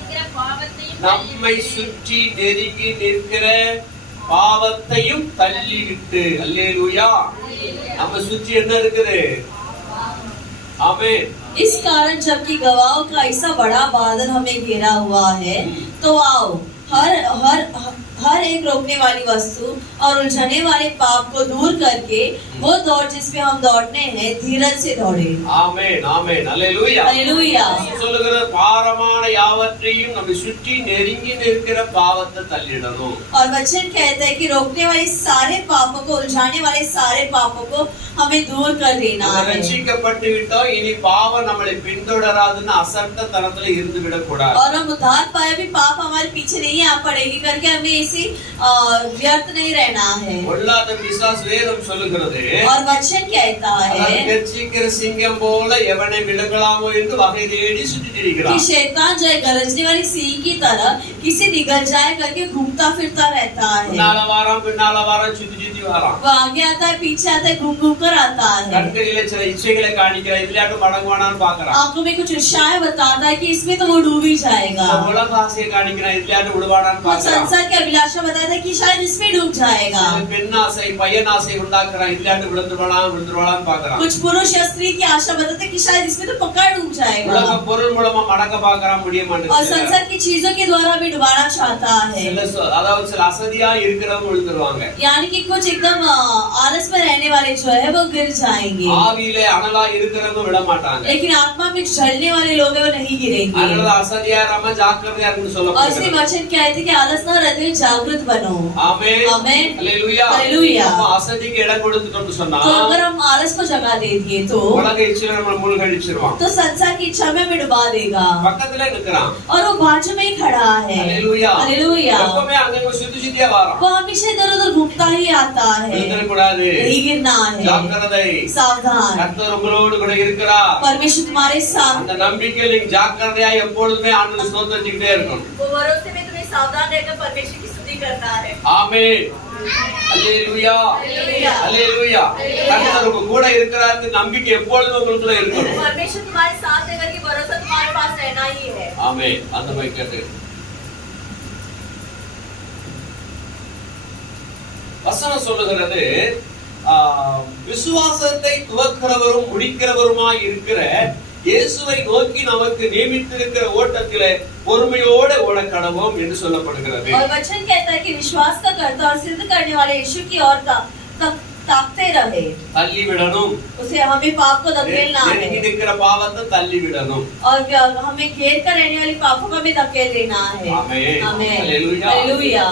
நிற்கிற பாவத்தையும் தள்ளிவிட்டு, அல்லேலூயா. நம்ம சுற்றி என்ன இருக்குது? ஆமென். इस कारण जबकि गवाहों का ऐसा बड़ा बादल हमें घेरा हुआ है, तो आओ हर एक रोकने वाली वस्तु और उलझने वाले पाप को दूर करके वो दौड़ जिसमें हम दौड़ने हैं धीरज से दौड़े। ஆமென். ஆமென். அல்லேலூயா. हालेलुया। சொல்லுகிற பாரமான யாவற்றையும் நம்மை சுற்றி நெருங்கி நிற்கிற பாவத்தை தள்ளிடணும். और वचन कहता है कि रोकने वाले सारे पापों को, उलझाने वाले सारे पापों को हमें दूर कर देना நம்ம है। ரட்சிக்கப்பட்டு விட்டோம், இனி பாவம் நம்மளை பின்தொடராதுன்னு அசட்டத்தனத்துல இருந்து விடக்கூடாது. और हम उद्धार पाए भी पाप हमारे पीछे नहीं आ पड़ेगी करके हमें इसी व्यर्थ नहीं रहना है। பொல்லாத பிசாசு வேதம் சொல்லுகிறது, और वचन कहता है கர்ச்சிக்கிற சிங்கம் போல எவனை விழுங்கலாமோ என்று வகை தேடி சுற்றி कि திரிகிறான். शैतान जो है गरजने वाली सिंह की तरह किसी निगल जाए करके घूमता फिरता रहता है। பின்னால வாரம் சுத்தி சுத்தி வரான். वो आगे आता है, पीछे आता है, घूम घूम कर आता है। கண்களில சில இச்சைகளை காணிக்கிற இதுலயாட்டும் மடங்குவானான்னு பாக்குறான். आंखों में कुछ इच्छाएं बताता है कि इसमें तो वो डूब ही जाएगा। உலக ஆசையை காணிக்கிற இதுலயாட்டும் விடுவானான்னு कुछ பாக்குறான். संसार की अभिलाषा बताता है कि शायद इसमें डूब जाएगा। பெண் ஆசை பையன் ஆசை உண்டாக்குறான், இதுலயாட்டும் விழுந்துருவானான்னு பாக்குறான். कुछ पुरुष या स्त्री की आशा बताते हैं कि शायद इसमें तो पक्का डूब जाएगा। உலக பொருள் மூலமா மடக்க பாக்குறான், முடிய और மாட்டேங்குது. संसार की चीजों के द्वारा भी डुबाना चाहता है। அதாவது சில அசதியா இருக்கிறவங்க விழுந்துருவாங்க. यानी कि कुछ एकदम आलस में रहने वाले जो है वो गिर जाएंगे, ஆவியிலே அனலா இருக்கிறவங்க விட மாட்டாங்க. लेकिन आत्मा में जलने वाले लोग हैं वो नहीं गिरेंगे। அதனால அசதியா இராம ஜாக்கிரதையா இருக்குன்னு और சொல்லப்படுகிறது. इसलिए वचन कहते हैं कि आलस न रहते हुए जागृत बनो। ஆமென். आमेन। அல்லேலூயா. அல்லேலூயா. அப்ப அசதிக்கு இடம் கொடுத்துட்டோம்னு சொன்னா तो अगर हम आलस को जगह दे दिए तो உலக இச்சையில நம்ம மூழ்கடிச்சிருவான். संसार की इच्छा में हमें डुबा देगा। பக்கத்துல நிக்கிறான். और वो बाजू में ही खड़ा है। அல்லேலூயா. हालेलुया। எப்பவுமே அங்க சுத்தி சுத்தியா வரான். वो हमेशा इधर उधर घूमता ही आता है, விழுந்துடக்கூடாது. नहीं गिरना है। ஜாக்கிரதை. सावधान, கர்த்தர் உங்களோடு கூட இருக்கிறார். परमेश्वर तुम्हारे साथ। அந்த நம்பிக்கையில் நீங்க ஜாக்கிரதையா எப்பொழுதுமே ஆண்டவரை ஸ்தோத்திரிச்சுக்கிட்டே இருக்கணும். वो भरोसे में तुम्हें सावधान रहकर परमेश्वर की स्तुति करना है। ஆமென். அல்லேலூயா. हालेलुया। அல்லேலூயா. கர்த்தர் உங்க கூட இருக்கிறாருக்கு நம்பிக்கை எப்பொழுதும் உங்களுக்குள்ள இருக்கணும். परमेश्वर तुम्हारे साथ है करके भरोसा तुम्हारे पास रहना ही है। ஆமென். அந்த மாதிரி கேட்டு வசனம் சொல்லுகிறது, விசுவாசத்தை துவக்கிறவரும் முடிக்கிறவருமாய் இருக்கிற இயேசுவை நோக்கி நமக்கு நியமித்திருக்கிற ஓட்டத்திலே பொறுமையோட ஓட கடவோம் என்று சொல்லப்படுகிறது. और वचन कहता है कि विश्वास का कर्ता और सिद्ध करने वाले यीशु की ओर ताकते रहे। தள்ளி விடணும். उसे हमें पाप को धकेलना நெருங்கி है நிற்கிற பாவத்தை தள்ளி விடணும். और हमें घेर कर रहने वाली पापों को भी धकेल देना है। ஆமென். आमेन। அல்லேலூயா. हालेलुया।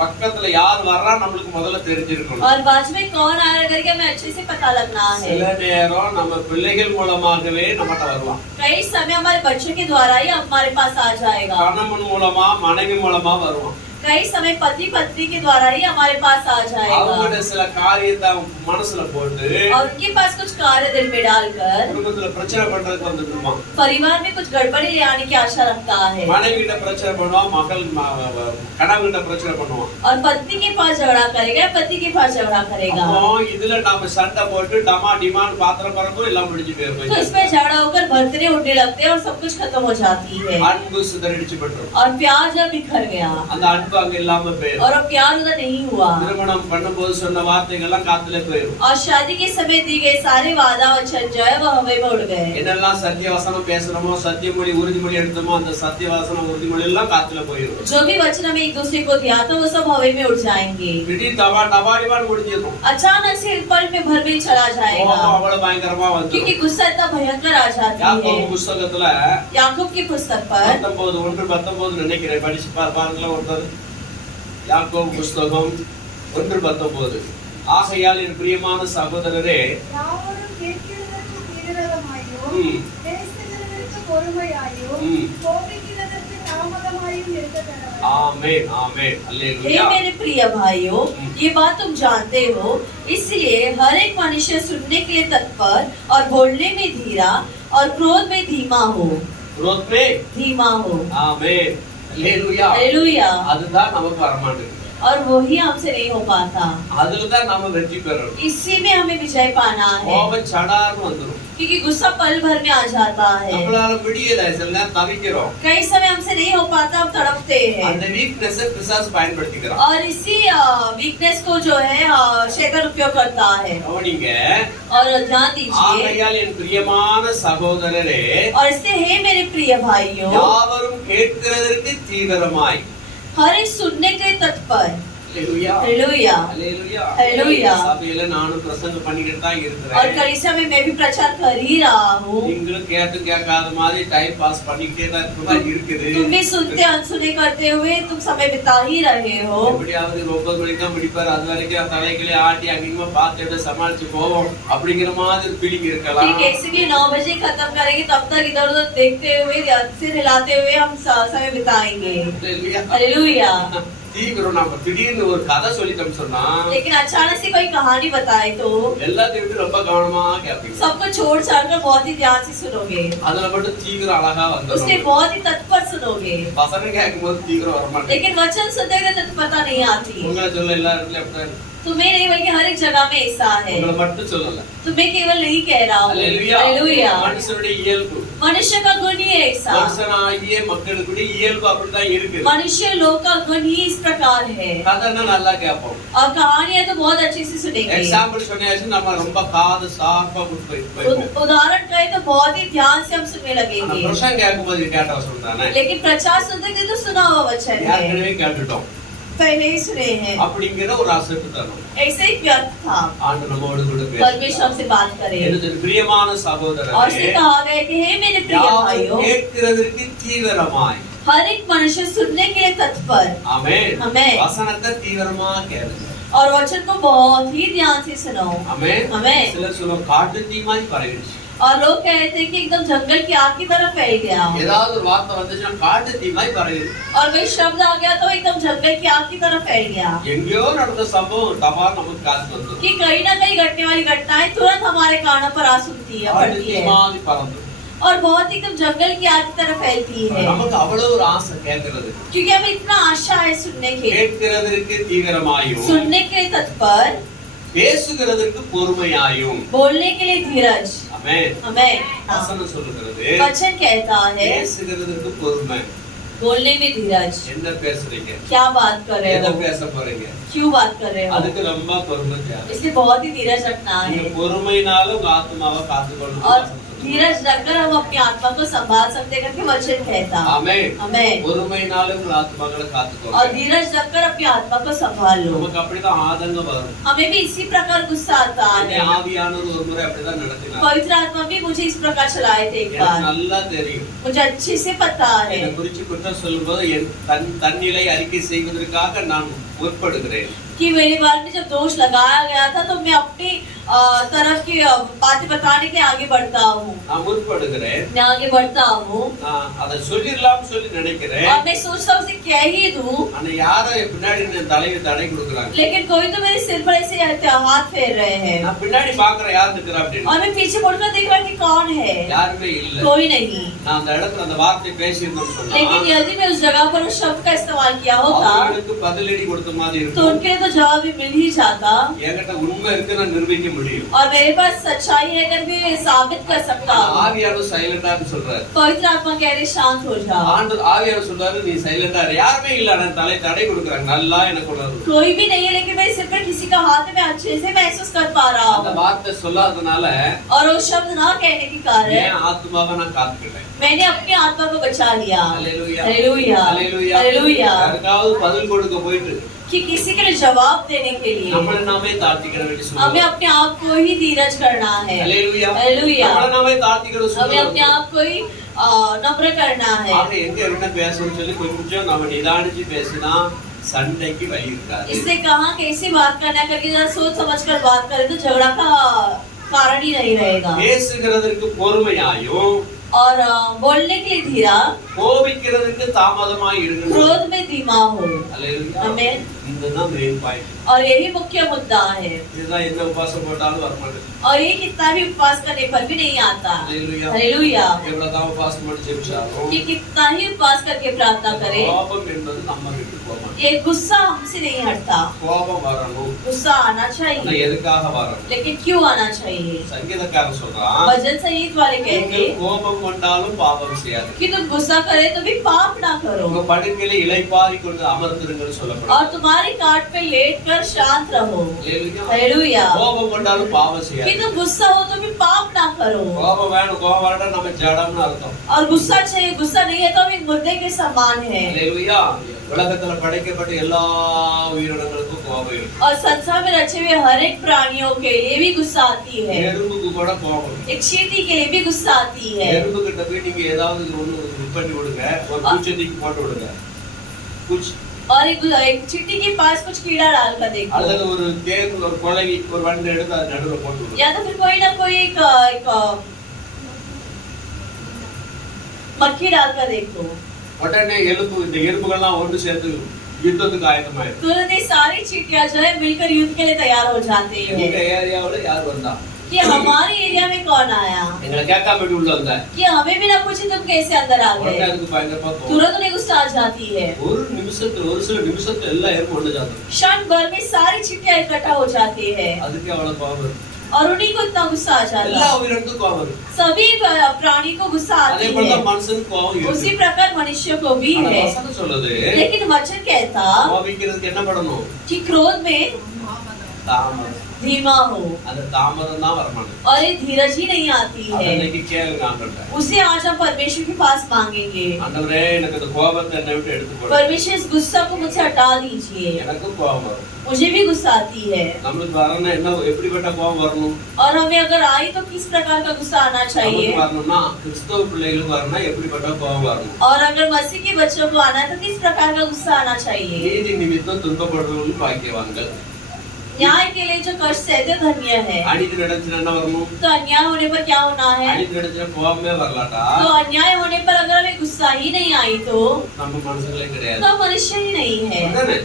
பக்கத்துல யார் வர்றா நம்மளுக்கு முதல்ல தெரிஞ்சிருக்கணும். और बाजू में कौन आ रहा है करके हमें अच्छे से पता लगना है। சில நேரம் நம்ம பிள்ளைகள் மூலமாகவே நம்மகிட்ட வருவான். कई समय हमारे बच्चों के द्वारा ही हमारे पास आ जाएगा। கணவன் மூலமா மனைவி மூலமா வருவான். कई समय पति पत्नी के द्वारा ही हमारे पास आ जाएगा। அவங்களோட சில காரியத்தை மனசுல போட்டு और उनके पास कुछ कार्य दिल में डालकर குடும்பத்துல பிரச்சனை பண்றதுக்கு வந்துட்டு இருப்பான். परिवार में कुछ गड़बड़ी ले आने की आशा रखता है। மனைவி கிட்ட பிரச்சனை பண்ணுவான், கணவன் கிட்ட பிரச்சனை பண்ணுவான். और पत्नी के पास झगड़ा करेगा, पति के पास झगड़ा करेगा। அப்போ இதுல நாம சண்டை போட்டு டமா டிமாண்ட் பாத்திரம் பறக்கும் எல்லாம் முடிஞ்சு तो போயிருக்கும். इसमें झगड़ा होकर भर्तने उठने लगते हैं और सब कुछ खत्म हो जाती है। அன்பு சிதறடிச்சு பட்டுரும். और प्यार जब बिखर गया அந்த அன்பு அங்க இல்லாம போயிடும். और अब प्यार उधर नहीं हुआ திருமணம் பண்ணும்போது சொன்ன வார்த்தைகள் எல்லாம் காத்துல போயிடும். और शादी के समय दी गए सारे वादा वचन जो है वो हवा में उड़ गए। என்னெல்லாம் சத்தியவசனம் பேசுறோமோ, சத்தியமொழி உறுதிமொழி எடுத்தோமோ, அந்த சத்தியவசனம் உறுதிமொழி எல்லாம் காத்துல போயிடும். जो भी वचन हमें एक दूसरे को दिया था वो सब हवा में उड़ जाएंगे। திடீர் டபாடிமான்னு முடிஞ்சிடும். अचानक से पल में भर में चला जाएगा அவ்வளவு பயங்கரமா வந்து क्योंकि गुस्सा इतना भयंकर आ जाती யாக்கோபு है। புஸ்தகத்துல याकूब की पुस्तक पर 19 நினைக்கிறேன், படிச்சு பாருங்களா ஒருத்தர். யாக்கோபு புஸ்தகம் 1:19. ஆகையால் என் பிரியமான சகோதரரே, யாவரும் கேட்கிறதற்கு தீவிரமாயும் பேசுகிறதற்கு பொறுமையாயும் கோபிக்கிறதற்கு தாமதமாயும் இருக்க கடவுள். ஆமென். ஆமென். हे அல்லேலூயா. मेरे प्रिय भाइयों, ये बात तुम जानते हो, इसलिए हर एक मनुष्य सुनने के लिए तत्पर और बोलने में धीरा और क्रोध में धीमा हो। क्रोध में धीमा हो। ஆமென். அல்லேலூயா. हालेलुया। அதுதான் நமக்கு வரமாட்டேங்குது. और वही हमसे नहीं हो पाता। அதுலதான் நாம வெற்றி பெறணும். इसी में हमें विजय पाना है கோபம் சடார்னு வந்துரும். क्योंकि गुस्सा पल भर में आ जाता है। நம்மளால முடியல, சில நேரம் தவிக்கிறோம். कई समय हमसे नहीं हो पाता, हम तड़पते हैं அந்த வீக்னஸ் பிசாசு பயன்படுத்திக்கிறான். और इसी वीकनेस को जो है शैतान उपयोग करता है। கவனிங்க. और ध्यान दीजिए, ஆகையால் என் பிரியமான சகோதரரே, और इससे हे मेरे प्रिय भाइयों, யாவரும் கேட்கிறதற்கு தீவிரமாய் हर एक सुनने के तत्पर। அல்லேலூயா हालेलुया அல்லேலூயா அல்லேலூயா. சபையில நானும் பிரசங்கம் பண்ணிக்கிட்டு தான் और இருக்கிறேன். कलीसिया में मैं भी प्रचार कर ही रहा हूँ। நீங்களும் கேட்டு கேட்காத மாதிரி டைம் பாஸ் பண்ணிக்கிட்டே தான் இருக்கிற மாதிரி இருக்குது. तुम भी सुनते अनसुने करते हुए तुम समय बिता ही रहे हो। எப்படியாவது 9 மணிக்கு தான் முடிப்பாரு, அது வரைக்கும் தலைகளை ஆட்டி அங்கேயுமா பார்த்து சமாளிச்சு போவோம் அப்படிங்கிற மாதிரி ஃபீலிங் இருக்கலாம். कि कैसे भी 9 बजे खत्म करेंगे तब तक इधर उधर देखते हुए सिर हिलाते हुए हम समय बिताएंगे। அல்லேலூயா. हालेलुया। தீவிரம் நம்ம திடீர்னு ஒரு கதை சொல்லிட்டோம் சொன்னா लेकिन अचानक से कोई कहानी बताए तो எல்லாத்தையும் விட்டு ரொம்ப கவனமா கேட்பீங்க. सबको छोड़ छाड़ कर बहुत ही ध्यान से सुनोगे, அதுல மட்டும் தீவிரம் அழகா उसके வந்துடும். बहुत ही तत्पर सुनोगे। வசனம் கேட்கும் போது தீவிரம் வரமாட்டேன். लेकिन वचन सुनते हुए तत्परता नहीं आती। உங்களை சொல்ல எல்லா இடத்துலயும் அப்படிதான். तुम्हें नहीं बल्कि हर एक जगह में ऐसा है। உங்களை மட்டும் சொல்லல. तुम्हें केवल नहीं कह रहा हूँ। அல்லேலூயா. हालेलुया। மனுஷனுடைய இயல்பு, मनुष्य का गुण ही ऐसा, மனுஷனாகிய மக்களுக்குடைய இயல்பு அப்படிதான் இருக்கு. मनुष्य लोग का गुण ही इस प्रकार है। கதைன்னா நல்லா கேட்போம். और कहानियां तो बहुत अच्छे से सुनेंगे। எக்ஸாம்பிள் சொன்னாச்சு நம்ம ரொம்ப காது சார்பா கொடுப்போம். उदाहरण कहे तो बहुत ही ध्यान से हम सुनने ஆனா लगेंगे। பிரசங்கம் கேட்கும்போது கேட்டா சொல்றானே लेकिन प्रचार सुनते थे तो सुना हुआ वचन है, ஏற்கனவே கேட்டுட்டோம் पहले ही सुने हैं। அப்படிங்கிற ஒரு அசட்டு தரும். ऐसे ही व्यर्थ था। ஆண்டு நம்மோடு கூட परमेश्वर பேசுறார். हमसे बात करे எனது பிரியமான और से சகோதரரே, कहा गया कि हे मेरे प्रिय யாவும் भाइयों, கேட்கிறதற்கு தீவிரமாய். हर एक मनुष्य सुनने के लिए तत्पर ஆமென். ஆமென். வசனத்தை தீவிரமா கேளுங்க. और वचन को बहुत ही ध्यान से सुनो। ஆமென். ஆமென். சிலர் சொல்லுவாங்க காட்டு தீ மாதிரி பரவிடுச்சு. और लोग कहते हैं कि एकदम जंगल की आग की तरह फैल गया, ஏதாவது ஒரு வார்த்தை வந்துச்சுன்னா காட்டு தீ மாதிரி பரவிடுச்சு. और वही शब्द आ गया तो एकदम जंगल की आग की तरह फैल गया। எங்கேயோ நடந்த சம்பவம் தபா நமக்கு காசு வந்து कि कहीं ना कहीं घटने वाली घटनाएं तुरंत हमारे कानों पर आ सुनती है, காட்டு पड़ती தீ है, மாதிரி பறந்து. और बहुत एकदम जंगल की आग की तरह फैलती है। நமக்கு அவ்வளவு ஒரு ஆசை கேட்கிறது. क्योंकि हमें इतना आशा है सुनने के, கேட்கிறதற்கு தீவிரமாயும் सुनने के लिए तत्पर, பேசுகிறதற்கு பொறுமையாயும். बोलने के लिए धीरज। ஆமென். हमें வசனம் சொல்லுகிறது वचन कहता है பேசுகிறதற்கு பொறுமை. बोलने में धीरज। என்ன பேசுறீங்க, क्या बात कर रहे எதை हो, பேச போறீங்க, क्यों बात कर रहे हो, அதுக்கு ரொம்ப பொறுமை தேவை. इसलिए बहुत ही धीरज रखना நீங்க है। பொறுமையினால உங்க ஆத்மாவை காத்துக்கொள்ளணும். और धीरज रखकर हम अपनी आत्मा को संभाल सकते करके वचन कहता। ஆமென். हमें பொறுமையினால உங்க ஆத்மாக்களை और காத்துக்கொள்ளணும். धीरज रखकर अपनी आत्मा को संभाल लो। நமக்கு அப்படிதான் ஆதங்கம் வரும். हमें भी इसी प्रकार गुस्सा आता என்னை है। ஆவியானவர் ஒரு முறை அப்படிதான் நடத்தினார். पवित्र आत्मा भी मुझे इस प्रकार चलाए थे एक எனக்கு बार, நல்லா தெரியும். मुझे अच्छे से पता है। என்னை குறிச்சு குற்றம் சொல்லும்போது என் தன்னிலை அறிக்கை செய்வதற்காக நான் முற்படுகிறேன். कि मेरे बारे में जब दोष लगाया गया था तो मैं अपनी तरफ की बातें बताने के आगे बढ़ता हूँ, நான் முற்படுகிறேன். मैं आगे बढ़ता हूँ, நான் அதை சொல்லிடலாம்னு சொல்லி நினைக்கிறேன். और मैं सोचता हूँ उसे कह ही दूँ, ஆனா யாரோ பின்னாடி என் தலையை தடை கொடுக்குறாங்க. लेकिन कोई तो मेरे सिर पर ऐसे हाथ फेर रहे हैं, நான் பின்னாடி பாக்குறேன் யார் இருக்கிறா அப்படின்னு. और मैं पीछे मुड़कर देख रहा कि कौन है, யாருமே இல்ல. कोई नहीं। நான் அந்த இடத்துல அந்த வார்த்தை பேசியிருந்தோம்னு சொன்னா लेकिन यदि मैं उस जगह पर उस शब्द का इस्तेमाल किया होता அவங்களுக்கு பதிலடி கொடுத்த மாதிரி तो இருக்கும். उनके लिए तो जवाब भी मिल ही जाता, என்கிட்ட உண்மை இருக்கு நான் நிரூபிக்க முடியும். और मेरे पास सच्चाई है कर भी साबित कर सकता हूँ। ஆவியானவர் சைலண்டா சொல்றாரு. पवित्र आत्मा कह रहे शांत हो जाओ। ஆண்டவர் ஆவியானவர் சொல்றாரு நீ சைலண்டா இரு. யாருமே இல்ல ஆனா தலை தடை கொடுக்குறாங்க. நல்லா எனக்கு உணர்வு. कोई भी नहीं है, लेकिन मेरे सिर पर किसी का हाथ है, मैं अच्छे से महसूस कर पा रहा அந்த हूँ। வார்த்தை சொல்லாதனால और वो शब्द ना कहने के कारण என் ஆத்மாவை நான் காத்துக்கிட்டேன். मैंने अपनी आत्मा को बचा लिया। அல்லேலூயா. हालेलुया, அல்லேலூயா. हालेलुया। யாருக்காவது பதில் கொடுக்க போயிட்டு कि किसी के लिए जवाब देने के लिए நம்மள நாமே தாழ்த்திக்கிற வேண்டிய हमें சூழ்நிலை. अपने आप को ही धीरज करना है। அல்லேலூயா. हालेलुया। நம்மள நாமே தாழ்த்திக்கிற हमें अपने சூழ்நிலை. आप को ही नम्र करना है। ஆக எங்க என்ன பேசணும்னு சொல்லி கொஞ்சம் நம்ம நிதானிச்சு பேசினா சண்டைக்கு வழி இருக்காது. इससे कहाँ कैसी बात करना है करके जरा सोच समझ कर बात करें तो झगड़ा का कारण ही नहीं रहेगा। பேசுகிறதற்கு பொறுமையாயும் और बोलने के लिए धीरा, கோபிக்கிறதுக்கு தாமதமாய் இருக்கணும். क्रोध में धीमा हो। அல்லேலூயா. आमेन। இதுதான் மெயின் பாயிண்ட். और यही मुख्य मुद्दा है। இதுதான் என்ன உபாசம் போட்டாலும் வர மாட்டேங்குது. और ये कितना भी उपवास करने पर भी नहीं आता। அல்லேலூயா. हालेलुया। எவ்வளவுதான் உபாசம் பண்ணி ஜெபிச்சாலும் कि कितना ही उपवास करके प्रार्थना करें, கோபம் என்பது நம்ம விட்டு போக மாட்டேங்குது. ये गुस्सा हमसे नहीं हटता। கோபம் வரணும். गुस्सा आना ஆனா चाहिए, எதுக்காக வரணும்? लेकिन क्यों आना चाहिए? சங்கீதக்காரன் சொல்றான் भजन संगीत वाले कहते நீங்கள் கோபம் கோபம் கொண்டாலும் பாவம் செய்யாது. कि तुम गुस्सा करे तो भी पाप ना करो உங்க படுக்கையில இளைப்பாரி கொண்டு அமர்ந்திருங்கன்னு சொல்லப்படுது. और तुम्हारी काट पे लेटकर शांत रहो। அல்லேலூயா. हालेलुया। கோபம் கொண்டாலும் பாவம் कि செய்யாது. तुम गुस्सा हो तो भी पाप ना करो। கோபம் வேணும், கோபம் வரட்டா நம்ம ஜடம்னு அர்த்தம். और गुस्सा चाहिए, गुस्सा नहीं है तो हम एक मुर्दे के समान है। அல்லேலூயா. உலகத்துல படைக்கப்பட்ட எல்லா உயிரினங்களுக்கும் கோபம் இருக்கு. और संसार में रचे हुए हर एक प्राणियों के लिए भी गुस्सा आती है। எறும்புக்கு கூட கோபம் இருக்கு. एक चींटी के लिए भी गुस्सा आती है। எறும்பு கிட்ட போய் நீங்க ஏதாவது ஒண்ணு இது பண்ணி விடுங்க, ஒரு பூச்செடிக்கு போட்டு விடுங்க. குச்சி और एक चींटी के पास कुछ कीड़ा डाल कर देखो, அல்லது ஒரு தேன் ஒரு கொலவி ஒரு வண்டு எடுத்து அது நடுவுல போட்டு விடுங்க. या तो फिर कोई ना कोई एक मक्खी डाल कर देखो, உடனே இந்த எறும்புகள்லாம் ஒன்று சேர்ந்து யுத்தத்துக்கு ஆயத்தமாயிடும். तुरंत ये सारी चींटियां जो है मिलकर युद्ध के लिए तैयार हो जाते எங்க हैं ஏரியாவுல யார் வந்தா कि हमारे एरिया में कौन आया, எங்களை கேட்காம எப்படி உள்ள வந்தா कि हमें भी ना पूछे तुम कैसे अंदर आ உடனே गए, அதுக்கு பயங்கரமா கோபம். तुरंत उन्हें गुस्सा आ जाती है। ஒரு நிமிஷத்துல ஒரு சில நிமிஷத்துல எல்லா எறும்பு ஒண்ணு ஜாதம். क्षण भर में सारी चींटियां इकट्ठा हो जाती है அதுக்கு அவ்வளவு கோபம் இருக்கு. और उन्हीं को इतना गुस्सा आ जाता எல்லா है। உயிரினத்துக்கும் கோபம் இருக்கு. सभी प्राणी को गुस्सा அதே आती போல है, தான் மனுஷனுக்கு கோபம் இருக்கு. उसी प्रकार मनुष्य को भी ஆனா है। வசனம் சொல்லுது लेकिन वचन कहता கோபிக்கிறதுக்கு என்ன பண்ணணும்? कि क्रोध में தாமரம். धीमा हो, அந்த தாமரம் தான் வரமாட்டேன். और ये धीरज ही नहीं आती है। அதனைக்கு கேளுங்க ஆண்டவரே. उसे आज हम परमेश्वर के पास मांगेंगे, ஆண்டவரே எனக்கு இந்த கோபத்தை என்னை விட்டு எடுத்து போடு. परमेश्वर इस गुस्सा को मुझसे हटा दीजिए। எனக்கு கோபம் வரும். मुझे भी गुस्सा आती है, நம்மளுக்கு வரணும் என்ன எப்படிப்பட்ட கோபம் வரணும்? और हमें अगर आई तो किस प्रकार का गुस्सा आना चाहिए, நமக்கு வரணும்னா கிறிஸ்தவ பிள்ளைகளுக்கு வரணும்னா எப்படிப்பட்ட கோபம் வரணும்? और अगर मसीह के बच्चों को आना है तो किस प्रकार का गुस्सा आना चाहिए। நீதி நிமித்தம் துன்பப்படுறவர்கள் பாக்கியவான்கள். न्याय के लिए जो कष्ट सहते धन्य है। அநீதி நடந்துச்சுன்னா என்ன வரணும்? तो अन्याय होने पर क्या होना है, அநீதி நடந்துச்சுன்னா கோபமே வரலாட்டா तो अन्याय होने पर अगर हमें गुस्सा ही नहीं आई तो நம்ம மனசுகளே கிடையாது. मनुष्य ही नहीं है। அதானே?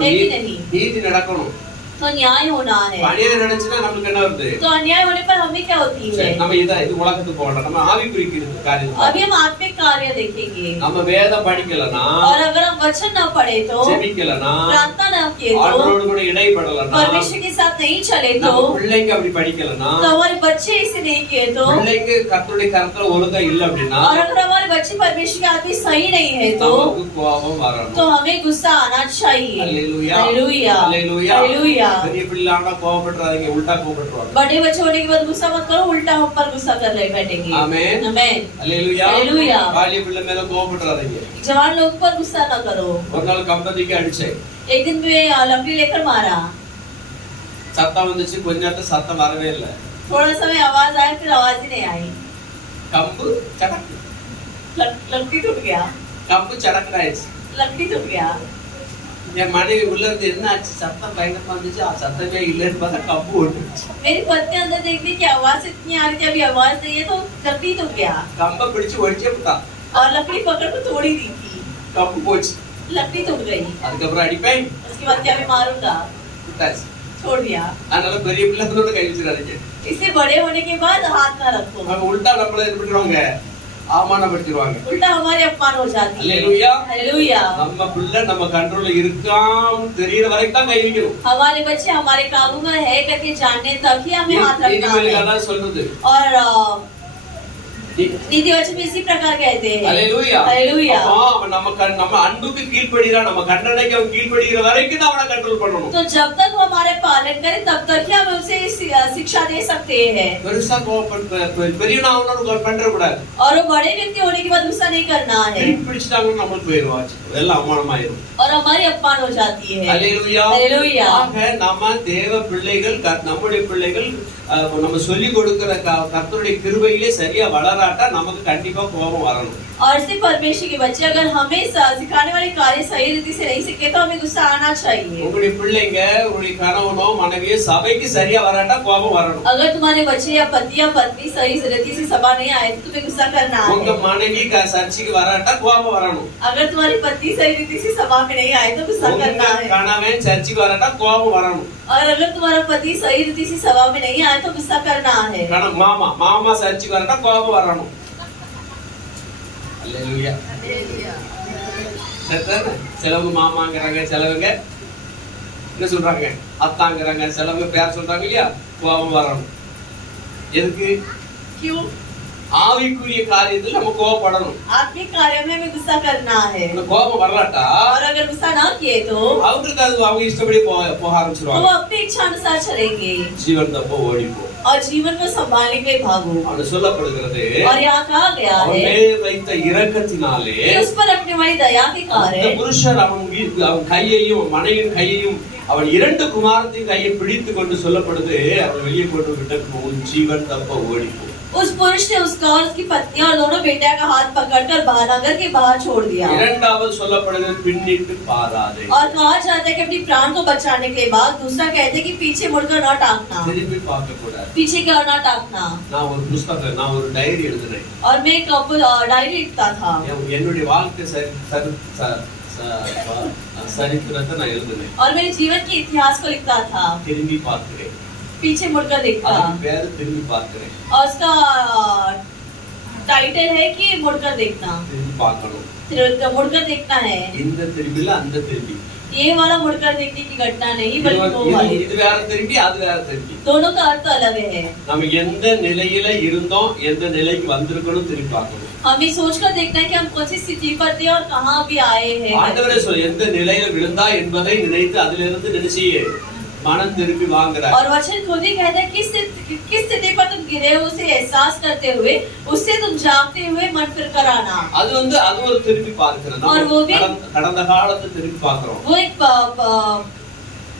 है कि नहीं? நீதி நடக்கணும். तो न्याय होना है, அநியாயம் நடந்துச்சுன்னா நமக்கு என்ன வருது? तो अन्याय होने पर हमें क्या होती है। சரி, நம்ம இது உலகத்துக்கு போகலாம். நம்ம ஆவிக்குரிய காரியம் अभी हम आत्मिक कार्य देखेंगे, நம்ம வேதம் படிக்கலனா और अगर हम वचन न पढ़े तो, ஜெபிக்கலனா प्रार्थना न किए तो, ஆண்டவரோடு கூட இடைப்படலனா परमेश्वर के साथ नहीं चले तो, நம்ம பிள்ளைங்க அப்படி படிக்கலனா तो हमारे बच्चे इसे नहीं किए तो, பிள்ளைங்க கர்த்தருடைய கரத்துல ஒழுங்கா இல்ல அப்படின்னா और अगर हमारे बच्चे परमेश्वर के हाथ में सही नहीं है तो நமக்கு கோபம் வரணும். तो हमें गुस्सा आना चाहिए। அல்லேலூயா. हालेलुया, அல்லேலூயா. हालेलुया। பெரிய பிள்ளைங்க கோபப்படுறாங்க, உல்டா கோபப்படுறாங்க. बड़े बच्चे होने के बाद गुस्सा मत करो, उल्टा हम पर गुस्सा कर रहे बैठेंगे। ஆமென். आमेन। அல்லேலூயா. அல்லேலூயா. பாலிய பிள்ளை மேல கோபப்படுறாங்க. जवान लोग पर गुस्सा न करो। ஒரு நாள் கம்பதிக்கு அடிச்சேன். एक दिन में लकड़ी लेकर मारा, சத்தம் வந்துச்சு, கொஞ்ச நேரத்துல சத்தம் வரவே இல்ல. थोड़ा समय आवाज आया, फिर आवाज ही नहीं आई, கம்பு சடக்கு. लकड़ी टूट गया, கம்பு சடக்குறாயிடுச்சு. लकड़ी टूट गया। என் மனைவி உள்ள இருந்து என்ன ஆச்சு, சத்தம் பயங்கரமா வந்துச்சு, சத்தமே இல்லைன்னு பார்த்தா கம்பு ஓட்டுச்சு. मेरी पत्नी अंदर देखती कि आवाज इतनी आ रही थी, अभी आवाज नहीं है, तो लकड़ी टूट गया, கம்பை பிடிச்சு ஒடிச்சே விட்டா. और लकड़ी पकड़ कर तोड़ी दी थी, கம்பு போச்சு. लकड़ी टूट गई। அதுக்கப்புறம் அடிப்பேன் उसके बाद क्या, मैं मारूंगा, விட்டாச்சு. छोड़ दिया। அதனால பெரிய பிள்ளைகளோட கை வச்சிடாதீங்க. इससे बड़े होने के बाद हाथ ना रखो, அவங்க உல்டா நம்மள என்ன பண்ணிடுவாங்க, அவமானப்படுத்திடுவாங்க. उल्टा हमारे अपमान हो जाती है। அல்லேலூயா. हालेलुया। நம்ம பிள்ளை நம்ம கண்ட்ரோல்ல இருக்காம் தெரியற வரைக்கும் தான் கை வைக்கணும். हमारे बच्चे हमारे काबू में है करके जानने तक ही हमें हाथ रखना है। நீதிமொழிகள் சொல்றது. और नीति वचन में इसी प्रकार कहते हैं। அல்லேலூயா. हालेलुया। அவன் நம்ம அன்புக்கு கீழ்ப்படிறான், நம்ம கண்டனைக்கு அவன் கீழ்ப்படிகிற வரைக்கும் தான் அவனை கண்ட்ரோல் பண்ணணும். तो जब तक वो हमारे पालन करे तब तक ही हम उसे शिक्षा दे सकते हैं। பெருசா பெரியவனா அவனோட பண்ற கூடாது. और वो बड़े व्यक्ति होने के बाद गुस्सा नहीं करना है, பிடிச்சிட்டாங்கன்னு நம்மளுக்கு போயிடுவாச்சு, எல்லாம் அவமானமாயிரும். और हमारी अपमान हो जाती है। அல்லேலூயா. हालेलुया। ஆக நம்ம தேவ பிள்ளைகள், நம்முடைய பிள்ளைகள் நம்ம சொல்லி கொடுக்கிற கர்த்தருடைய கிருபையிலே சரியா வளராட்டா நமக்கு கண்டிப்பா கோபம் வரணும். और सिर्फ परमेश्वर के बच्चे अगर हमें सिखाने वाले कार्य सही रीति से नहीं सीखे तो हमें गुस्सा आना चाहिए। உங்களுடைய பிள்ளைங்க, உங்களுடைய கணவனோ மனைவியோ சபைக்கு சரியா வராட்டா கோபம் வரணும். अगर तुम्हारे बच्चे या पति या पत्नी सही रीति से सभा नहीं आए तो तुम्हें गुस्सा करना உங்க है। மனைவி சர்ச்சைக்கு வராட்டா கோபம் வரணும். अगर तुम्हारी पत्नी सही रीति से सभा में नहीं आए तो गुस्सा करना உங்க है। கணவன் சர்ச்சைக்கு வராட்டா கோபம் வரணும். और अगर तुम्हारा पति सही रीति से सभा में नहीं आए तो गुस्सा करना है। மாமா சர்ச்சைக்கு வராட்டா கோபம் வரணும். அல்லேலூயா. சரிதானே? சிலவங்க மாமாங்கிறாங்க, சிலவங்க என்ன சொல்றாங்க அத்தாங்கிறாங்க, சிலவங்க பேர் சொல்றாங்க இல்லையா, கோபம் வரணும். எதுக்கு? क्यों? ஆவிக்குரிய காரியத்தில் நம்ம கோபப்படணும். आत्मिक कार्य में हमें गुस्सा करना है அந்த கோபம் வரலாட்டா और अगर गुस्सा ना किए तो அவங்களுக்கு அது அவங்க இஷ்டப்படி போக ஆரம்பிச்சிருவாங்க. वो अपनी इच्छा अनुसार चलेंगे ஜீவன் தப்ப ஓடிப்போ. और जीवन को संभालने के लिए भागो। அது சொல்லப்படுகிறது और यहाँ कहा गया அவன் है மேல் வைத்த இரக்கத்தினாலே कि उस पर रखने वाली दया के அந்த कारण புருஷர் அவன் கையையும் மனைவியின் கையையும் அவன் 2 குமாரத்தின் கையை பிடித்து கொண்டு சொல்லப்படுது அவன் வெளியே கொண்டு விட்டு உன் ஜீவன் தப்ப ஓடிப்போ. उस पुरुष ने उसका और उसकी पत्नी और दोनों बेटा का हाथ पकड़कर नगर के बाहर छोड़ दिया। இரண்டாவது சொல்லப்படுகிறது பின்னிட்டு பாராதே. और कहा जाता है कि अपनी प्राण को बचाने के बाद दूसरा कहते हैं कि पीछे मुड़कर न टाकना, திரும்பி பார்க்க கூடாது. पीछे की ओर न टाकना। நான் ஒரு டைரி எழுதினேன். और मैं एक डायरी लिखता था। என்னுடைய வாழ்க்கை சரித்திரத்தை நான் எழுதினேன். और मेरे जीवन के इतिहास को लिखता था। திரும்பி பார்க்கிறேன். पीछे मुड़कर देखता। அதுக்கு பேரு திரும்பி பார்க்கிறேன். और उसका टाइटल है कि मुड़कर देखना। திரும்பி பார்க்கணும். मुड़कर देखना है। இந்த திரும்பில அந்த திரும்பி. ये वाला मुड़कर देखने की घटना नहीं बल्कि वो वाली। இது வேற திரும்பி அது வேற திரும்பி. दोनों का अर्थ अलग है। நம்ம எந்த நிலையில இருந்தோம் எந்த நிலைக்கு வந்திருக்கணும் திரும்பி பார்க்கணும். हमें सोचकर देखना है कि हम कौन सी स्थिति पर थे और कहाँ अभी आए हैं। ஆண்டவரே சொல்ல எந்த நிலையில விழுந்தா என்பதை நினைத்து அதிலிருந்து நினைச்சு மனம் திருப்பி வாங்குறார். और वचन खुद ही कहता है किस स्थिति पर तुम गिरे हो उसे एहसास करते हुए उससे तुम जागते हुए मन फिर कर आना। அது ஒரு திருப்பி பார்க்கிறது. கடந்த காலத்தை திருப்பி பார்க்கிறோம். वो एक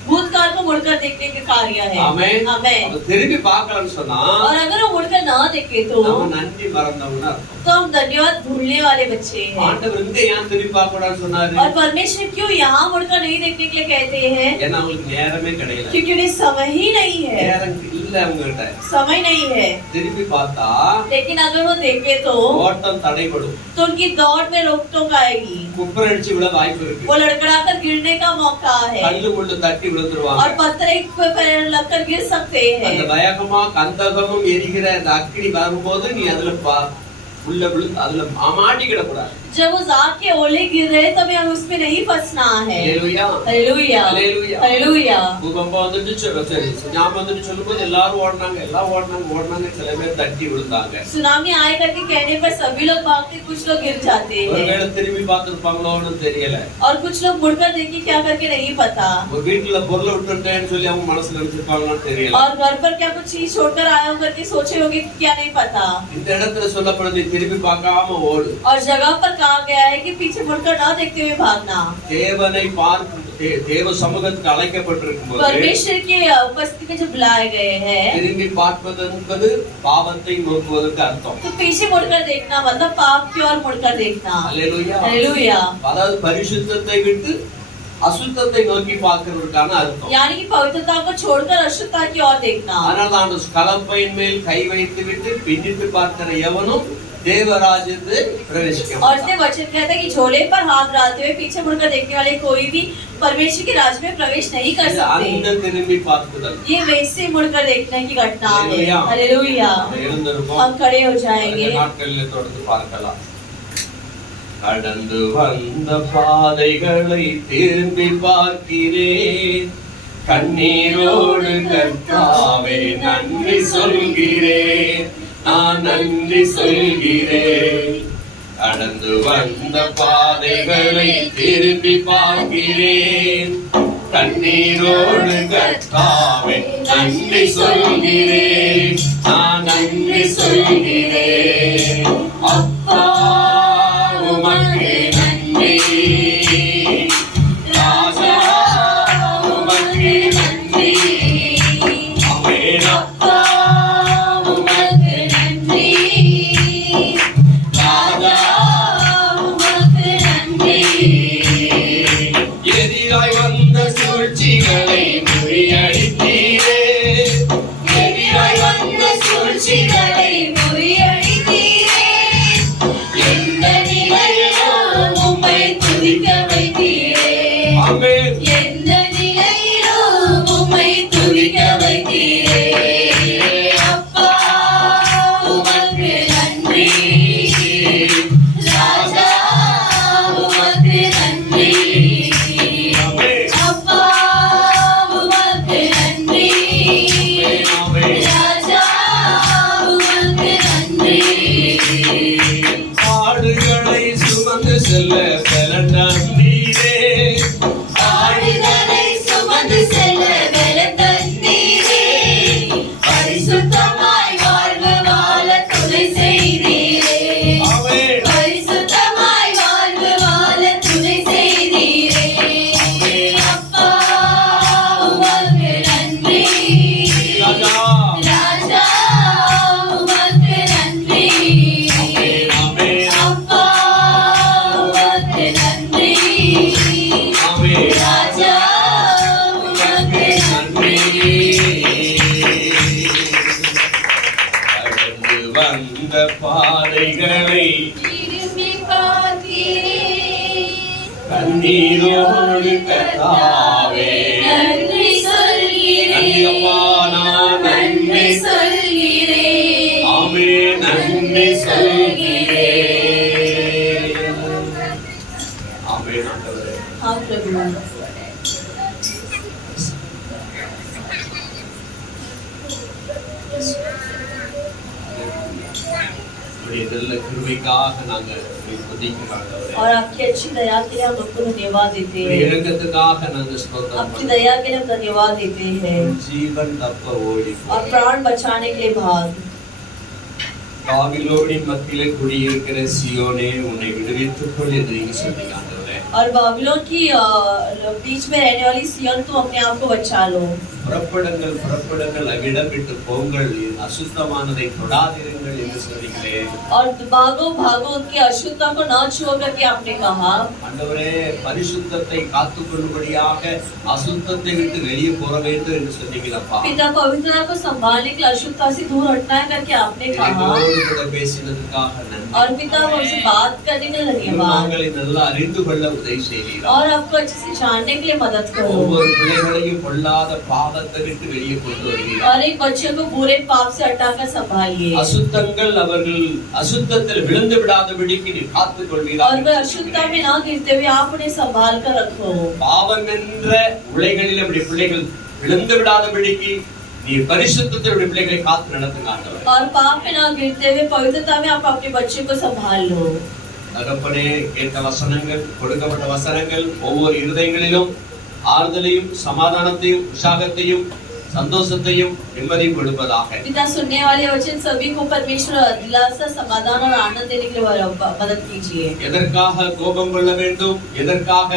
भूतकाल को मुड़कर देखने का कार्य है। आमेन। आमेन। திருப்பி பார்க்கலன்னு சொன்னா और अगर वो मुड़कर ना देखे तो நம்ம நன்றி மறந்தவனா இருப்போம். तो हम धन्यवाद भूलने वाले बच्चे हैं। ஆண்டவர் இங்க ஏன் திருப்பி பார்க்க கூடாதுன்னு சொன்னாரு? और परमेश्वर क्यों यहाँ मुड़कर नहीं देखने के लिए कहते हैं? ஏன்னா அவங்களுக்கு நேரமே கிடையாது. क्योंकि उन्हें समय ही नहीं है। நேரம் இல்ல அவங்ககிட்ட. समय नहीं है। திருப்பி பார்த்தா लेकिन अगर वो देखे तो ஓட்டம் தடைபடும். तो उनकी दौड़ में रोक टोक आएगी। குப்புரடிச்சு விட வாய்ப்பு இருக்கு. वो लड़खड़ाकर गिरने का मौका है। கல்லு முள்ளு தட்டி விழுந்துருவாங்க. और पत्थर एक पर लगकर गिर सकते हैं। அந்த பயகமா கந்தகமும் எரிகிற அந்த அக்கினி வரும்போது நீ அதுல உள்ள விழுந்து அதுல மாட்டிக்கிட கூடாது. जब वो आग के ओले गिर रहे तब हमें उसमें नहीं फंसना है। Hallelujah hallelujah hallelujah hallelujah. பூகம்பம் வந்துட்டு சரி ஞாபகம் வந்துட்டு சொல்லும்போது எல்லாரும் ஓடுனாங்க சில பேர் தட்டி விழுந்தாங்க. सुनामी आए करके कहने पर सभी लोग भागते कुछ लोग गिर जाते हैं। ஒருவேளை திரும்பி பார்த்திருப்பாங்களோன்னு தெரியல. और कुछ लोग मुड़कर देखी क्या करके नहीं पता। ஒரு வீட்டுல பொருளை விட்டுட்டேன்னு சொல்லி அவங்க மனசுல நினைச்சிருப்பாங்கன்னு தெரியல. और घर पर क्या कुछ चीज छोड़कर आया हो करके सोचे होंगे क्या नहीं पता। இந்த இடத்துல சொல்லப்படுது திரும்பி பார்க்காம ஓடு. और जगह पर कहा गया है कि पीछे मुड़कर ना देखते हुए भागना। தேவனை தேவ சமூகத்துக்கு அழைக்கப்பட்டிருக்கும்போது परमेश्वर की उपस्थिति में जो बुलाए गए हैं திரும்பி பார்ப்பது என்பது பாவத்தை நோக்குவதற்கு அர்த்தம். तो पीछे मुड़कर देखना मतलब पाप की ओर मुड़कर देखना। அல்லேலூயா हालेलुया। அதாவது பரிசுத்தத்தை விட்டு அசுத்தத்தை நோக்கி பார்க்கிறதுக்கான அர்த்தம். यानी कि पवित्रता को छोड़कर अशुद्धता की ओर देखना। அதனால தான் கலப்பையின் மேல் கை வைத்து விட்டு பின்னிட்டு பார்க்கிற எவனும் देवराज्यते प्रवेश और इसने वचन कहता है कि झोले पर हाथ डालते हुए पीछे मुड़कर देखने वाले कोई भी परमेश्वर के राज्य में प्रवेश नहीं कर सकते। ये वैसे मुड़कर देखने की घटना है। हालेलुया। हम खड़े हो जाएंगे। கடந்து வந்த பாதைகளை திரும்பி பார்க்கிறேன், கண்ணீரோடு கர்த்தாவே நன்றி சொல்கிறேன், நான் நன்றி சொல்கிறேன். கடந்து வந்த பாதைகளை திரும்பி பார்க்கிறேன், கண்ணீரோடு கர்த்தாவே நன்றி சொல்கிறேன், நான் நன்றி சொல்கிறேன். அப்பா உமக்கு நன்றி, ராஜா உமக்கு நன்றி, அப்பா உமக்கு நன்றி, ராஜா உமக்கு நன்றி. எதிராய் வந்த சூழ்ச்சிகளை முறியடித்தீரே, எதிராய் உமக்கு நன்றி ஆமென். ராஜா உமக்கு நன்றி கடந்து வந்த பாதைகளை திரும்பி பார்க்கிறேன். கண்ணீரோடு கர்த்தாவே நன்றி சொல்கிறேன் நன்றி அப்பா, நான் நன்றி சொல்கிறேன் ஆமே நன்றி சொல்கிறேன். ஆமென் ஆண்டவரே. हाँ प्रभु உம்முடைய நல்ல கிருபைக்காக நாங்க உம்மை துதிக்கிறோம் ஆண்டவரே. और आपकी अच्छी दया के लिए हम आपको धन्यवाद देते உம்முடைய हैं இரக்கத்துக்காக நாங்க ஸ்தோத்திரம் आपकी பண்றோம். दया के लिए हम धन्यवाद देते हैं ஜீவன் தப்ப ஓடி और प्राण बचाने के लिए भाग பாபிலோனின் மத்தியிலே குடியிருக்கிற சியோனே உன்னை விடுவித்துக் கொள் என்று நீங்க சொன்னீங்க ஆண்டவரே. और बाबिलोन की बीच में रहने वाली सिय्योन तुम अपने आप को बचा लो புறப்படுங்கள் புறப்படுங்கள் அவ்விடம் விட்டு போங்கள் அசுத்தமானதை தொடாதிருங்கள் என்று சொன்னீங்களே और भागो भागो उनकी अशुद्धता को न छुओ करके आपने कहा ஆண்டவரே, பரிசுத்தத்தை காத்துக்கொள்ளும்படியாக அசுத்தத்தை விட்டு வெளியே போற வேண்டும் என்று சொன்னீங்களப்பா. पिता पवित्रता को संभालने के लिए अशुद्धता से दूर हटना है करके आपने कहा எங்களோடு கூட பேசினதுக்காக நன்றி. और पिता हमसे बात करने के लिए धन्यवाद நாங்களை நல்லா அறிந்து கொள்ள உதவி செய்வீரா. और आपको अच्छे से जानने के लिए मदद करो ஒவ்வொரு பிள்ளைகளையும் பொல்லாத பாவத்தை விட்டு வெளியே கொண்டு வருவீரா. और एक बच्चे को बुरे पाप से हटाकर संभालिए அசுத்தங்கள் அவர்கள் அசுத்தத்தில் விழுந்து விடாதபடிக்கு நீ காத்துக் கொள்வீரா. और वह अशुद्धता में ना गिरते हुए आप उन्हें संभाल कर रखो பாவம் என்ற உலைகளில் அப்படி பிள்ளைகள் விழுந்து விடாதபடிக்கு நீ பரிசுத்தத்தில் அப்படி பிள்ளைகளை காத்து நடத்துங்க ஆண்டவரே. और पाप में ना गिरते हुए पवित्रता में आप अपने बच्चे को संभाल लो தகப்பனே, கேட்ட வசனங்கள் கொடுக்கப்பட்ட வசனங்கள் ஒவ்வொரு இருதயங்களிலும் ஆறுதலையும் சமாதானத்தையும் உற்சாகத்தையும் சந்தோஷத்தையும் நிம்மதியும் கொடுப்பதாக. पिता सुनने वाले वचन सभी को परमेश्वर दिलासा समाधान और आनंद देने के लिए मदद कीजिए எதற்காக கோபம் கொள்ள வேண்டும், எதற்காக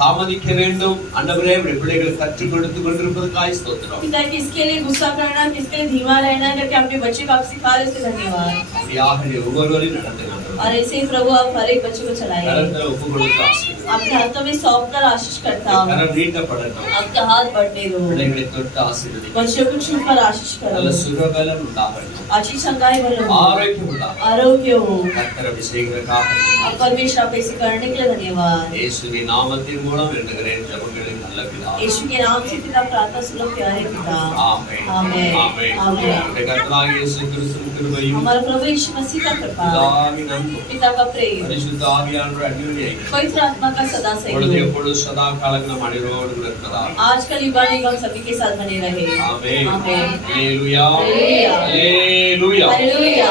தாமதிக்க வேண்டும், ஆண்டவரே உம்முடைய பிள்ளைகள் கற்றுக் கொடுத்து கொண்டிருப்பதற்காக ஸ்தோத்திரம். पिता किसके लिए गुस्सा करना किसके लिए धीमा रहना करके अपने बच्चे को आप सिखा रहे थे धन्यवाद அப்படியாக நீ ஒவ்வொருவரையும் நடத்துங்க ஆண்டவரே. और ऐसे ही प्रभु आप हर एक बच्चे को चलाइए கரத்துல ஒப்பு கொடுத்து ஆசீர்வதிங்க. आपके हाथों में सौंप कर आशीष करता हूँ கரம் நீட்டப்படட்டும். आपका हाथ बढ़ने दो பிள்ளைகளை தொட்டு ஆசீர்வதிங்க. बच्चों को छूकर आशीष நல்ல करो சுகபலம் உண்டாகட்டும். अच्छी चंगाई भरो ஆரோக்கியம் உண்டாகட்டும். आरोग्य हो கர்த்தர் அப்படி செய்கிறதற்காக और परमेश्वर आप ऐसे करने के लिए धन्यवाद இயேசுவின் நாமத்தின் மூலம் வேண்டுகிறேன் ஜெபங்களின் நல்ல பிதாவே. यीशु के नाम से पिता प्रार्थना सुनो प्यारे पिता ஆமென். ஆமென். ஆமென். ஆமென். நம்முடைய கர்த்தராகிய இயேசு கிறிஸ்துவின் கிருபையும் हमारा प्रभु यीशु मसीह का कृपा பிதாவின் அன்பும் पिता का प्रेम பரிசுத்த ஆவியானவர் அந்யோன்ய ஐக்கியம் पवित्र आत्मा का सदा பொழுது सहयोग எப்பொழுது सदा காலங்கள் நம் அனைவரோடு கூட இருப்பதாக. आजकल युवा निगम सभी के साथ बने रहे ஆமென். आमेन அல்லேலூயா. அல்லேலூயா. அல்லேலூயா. हालेलुया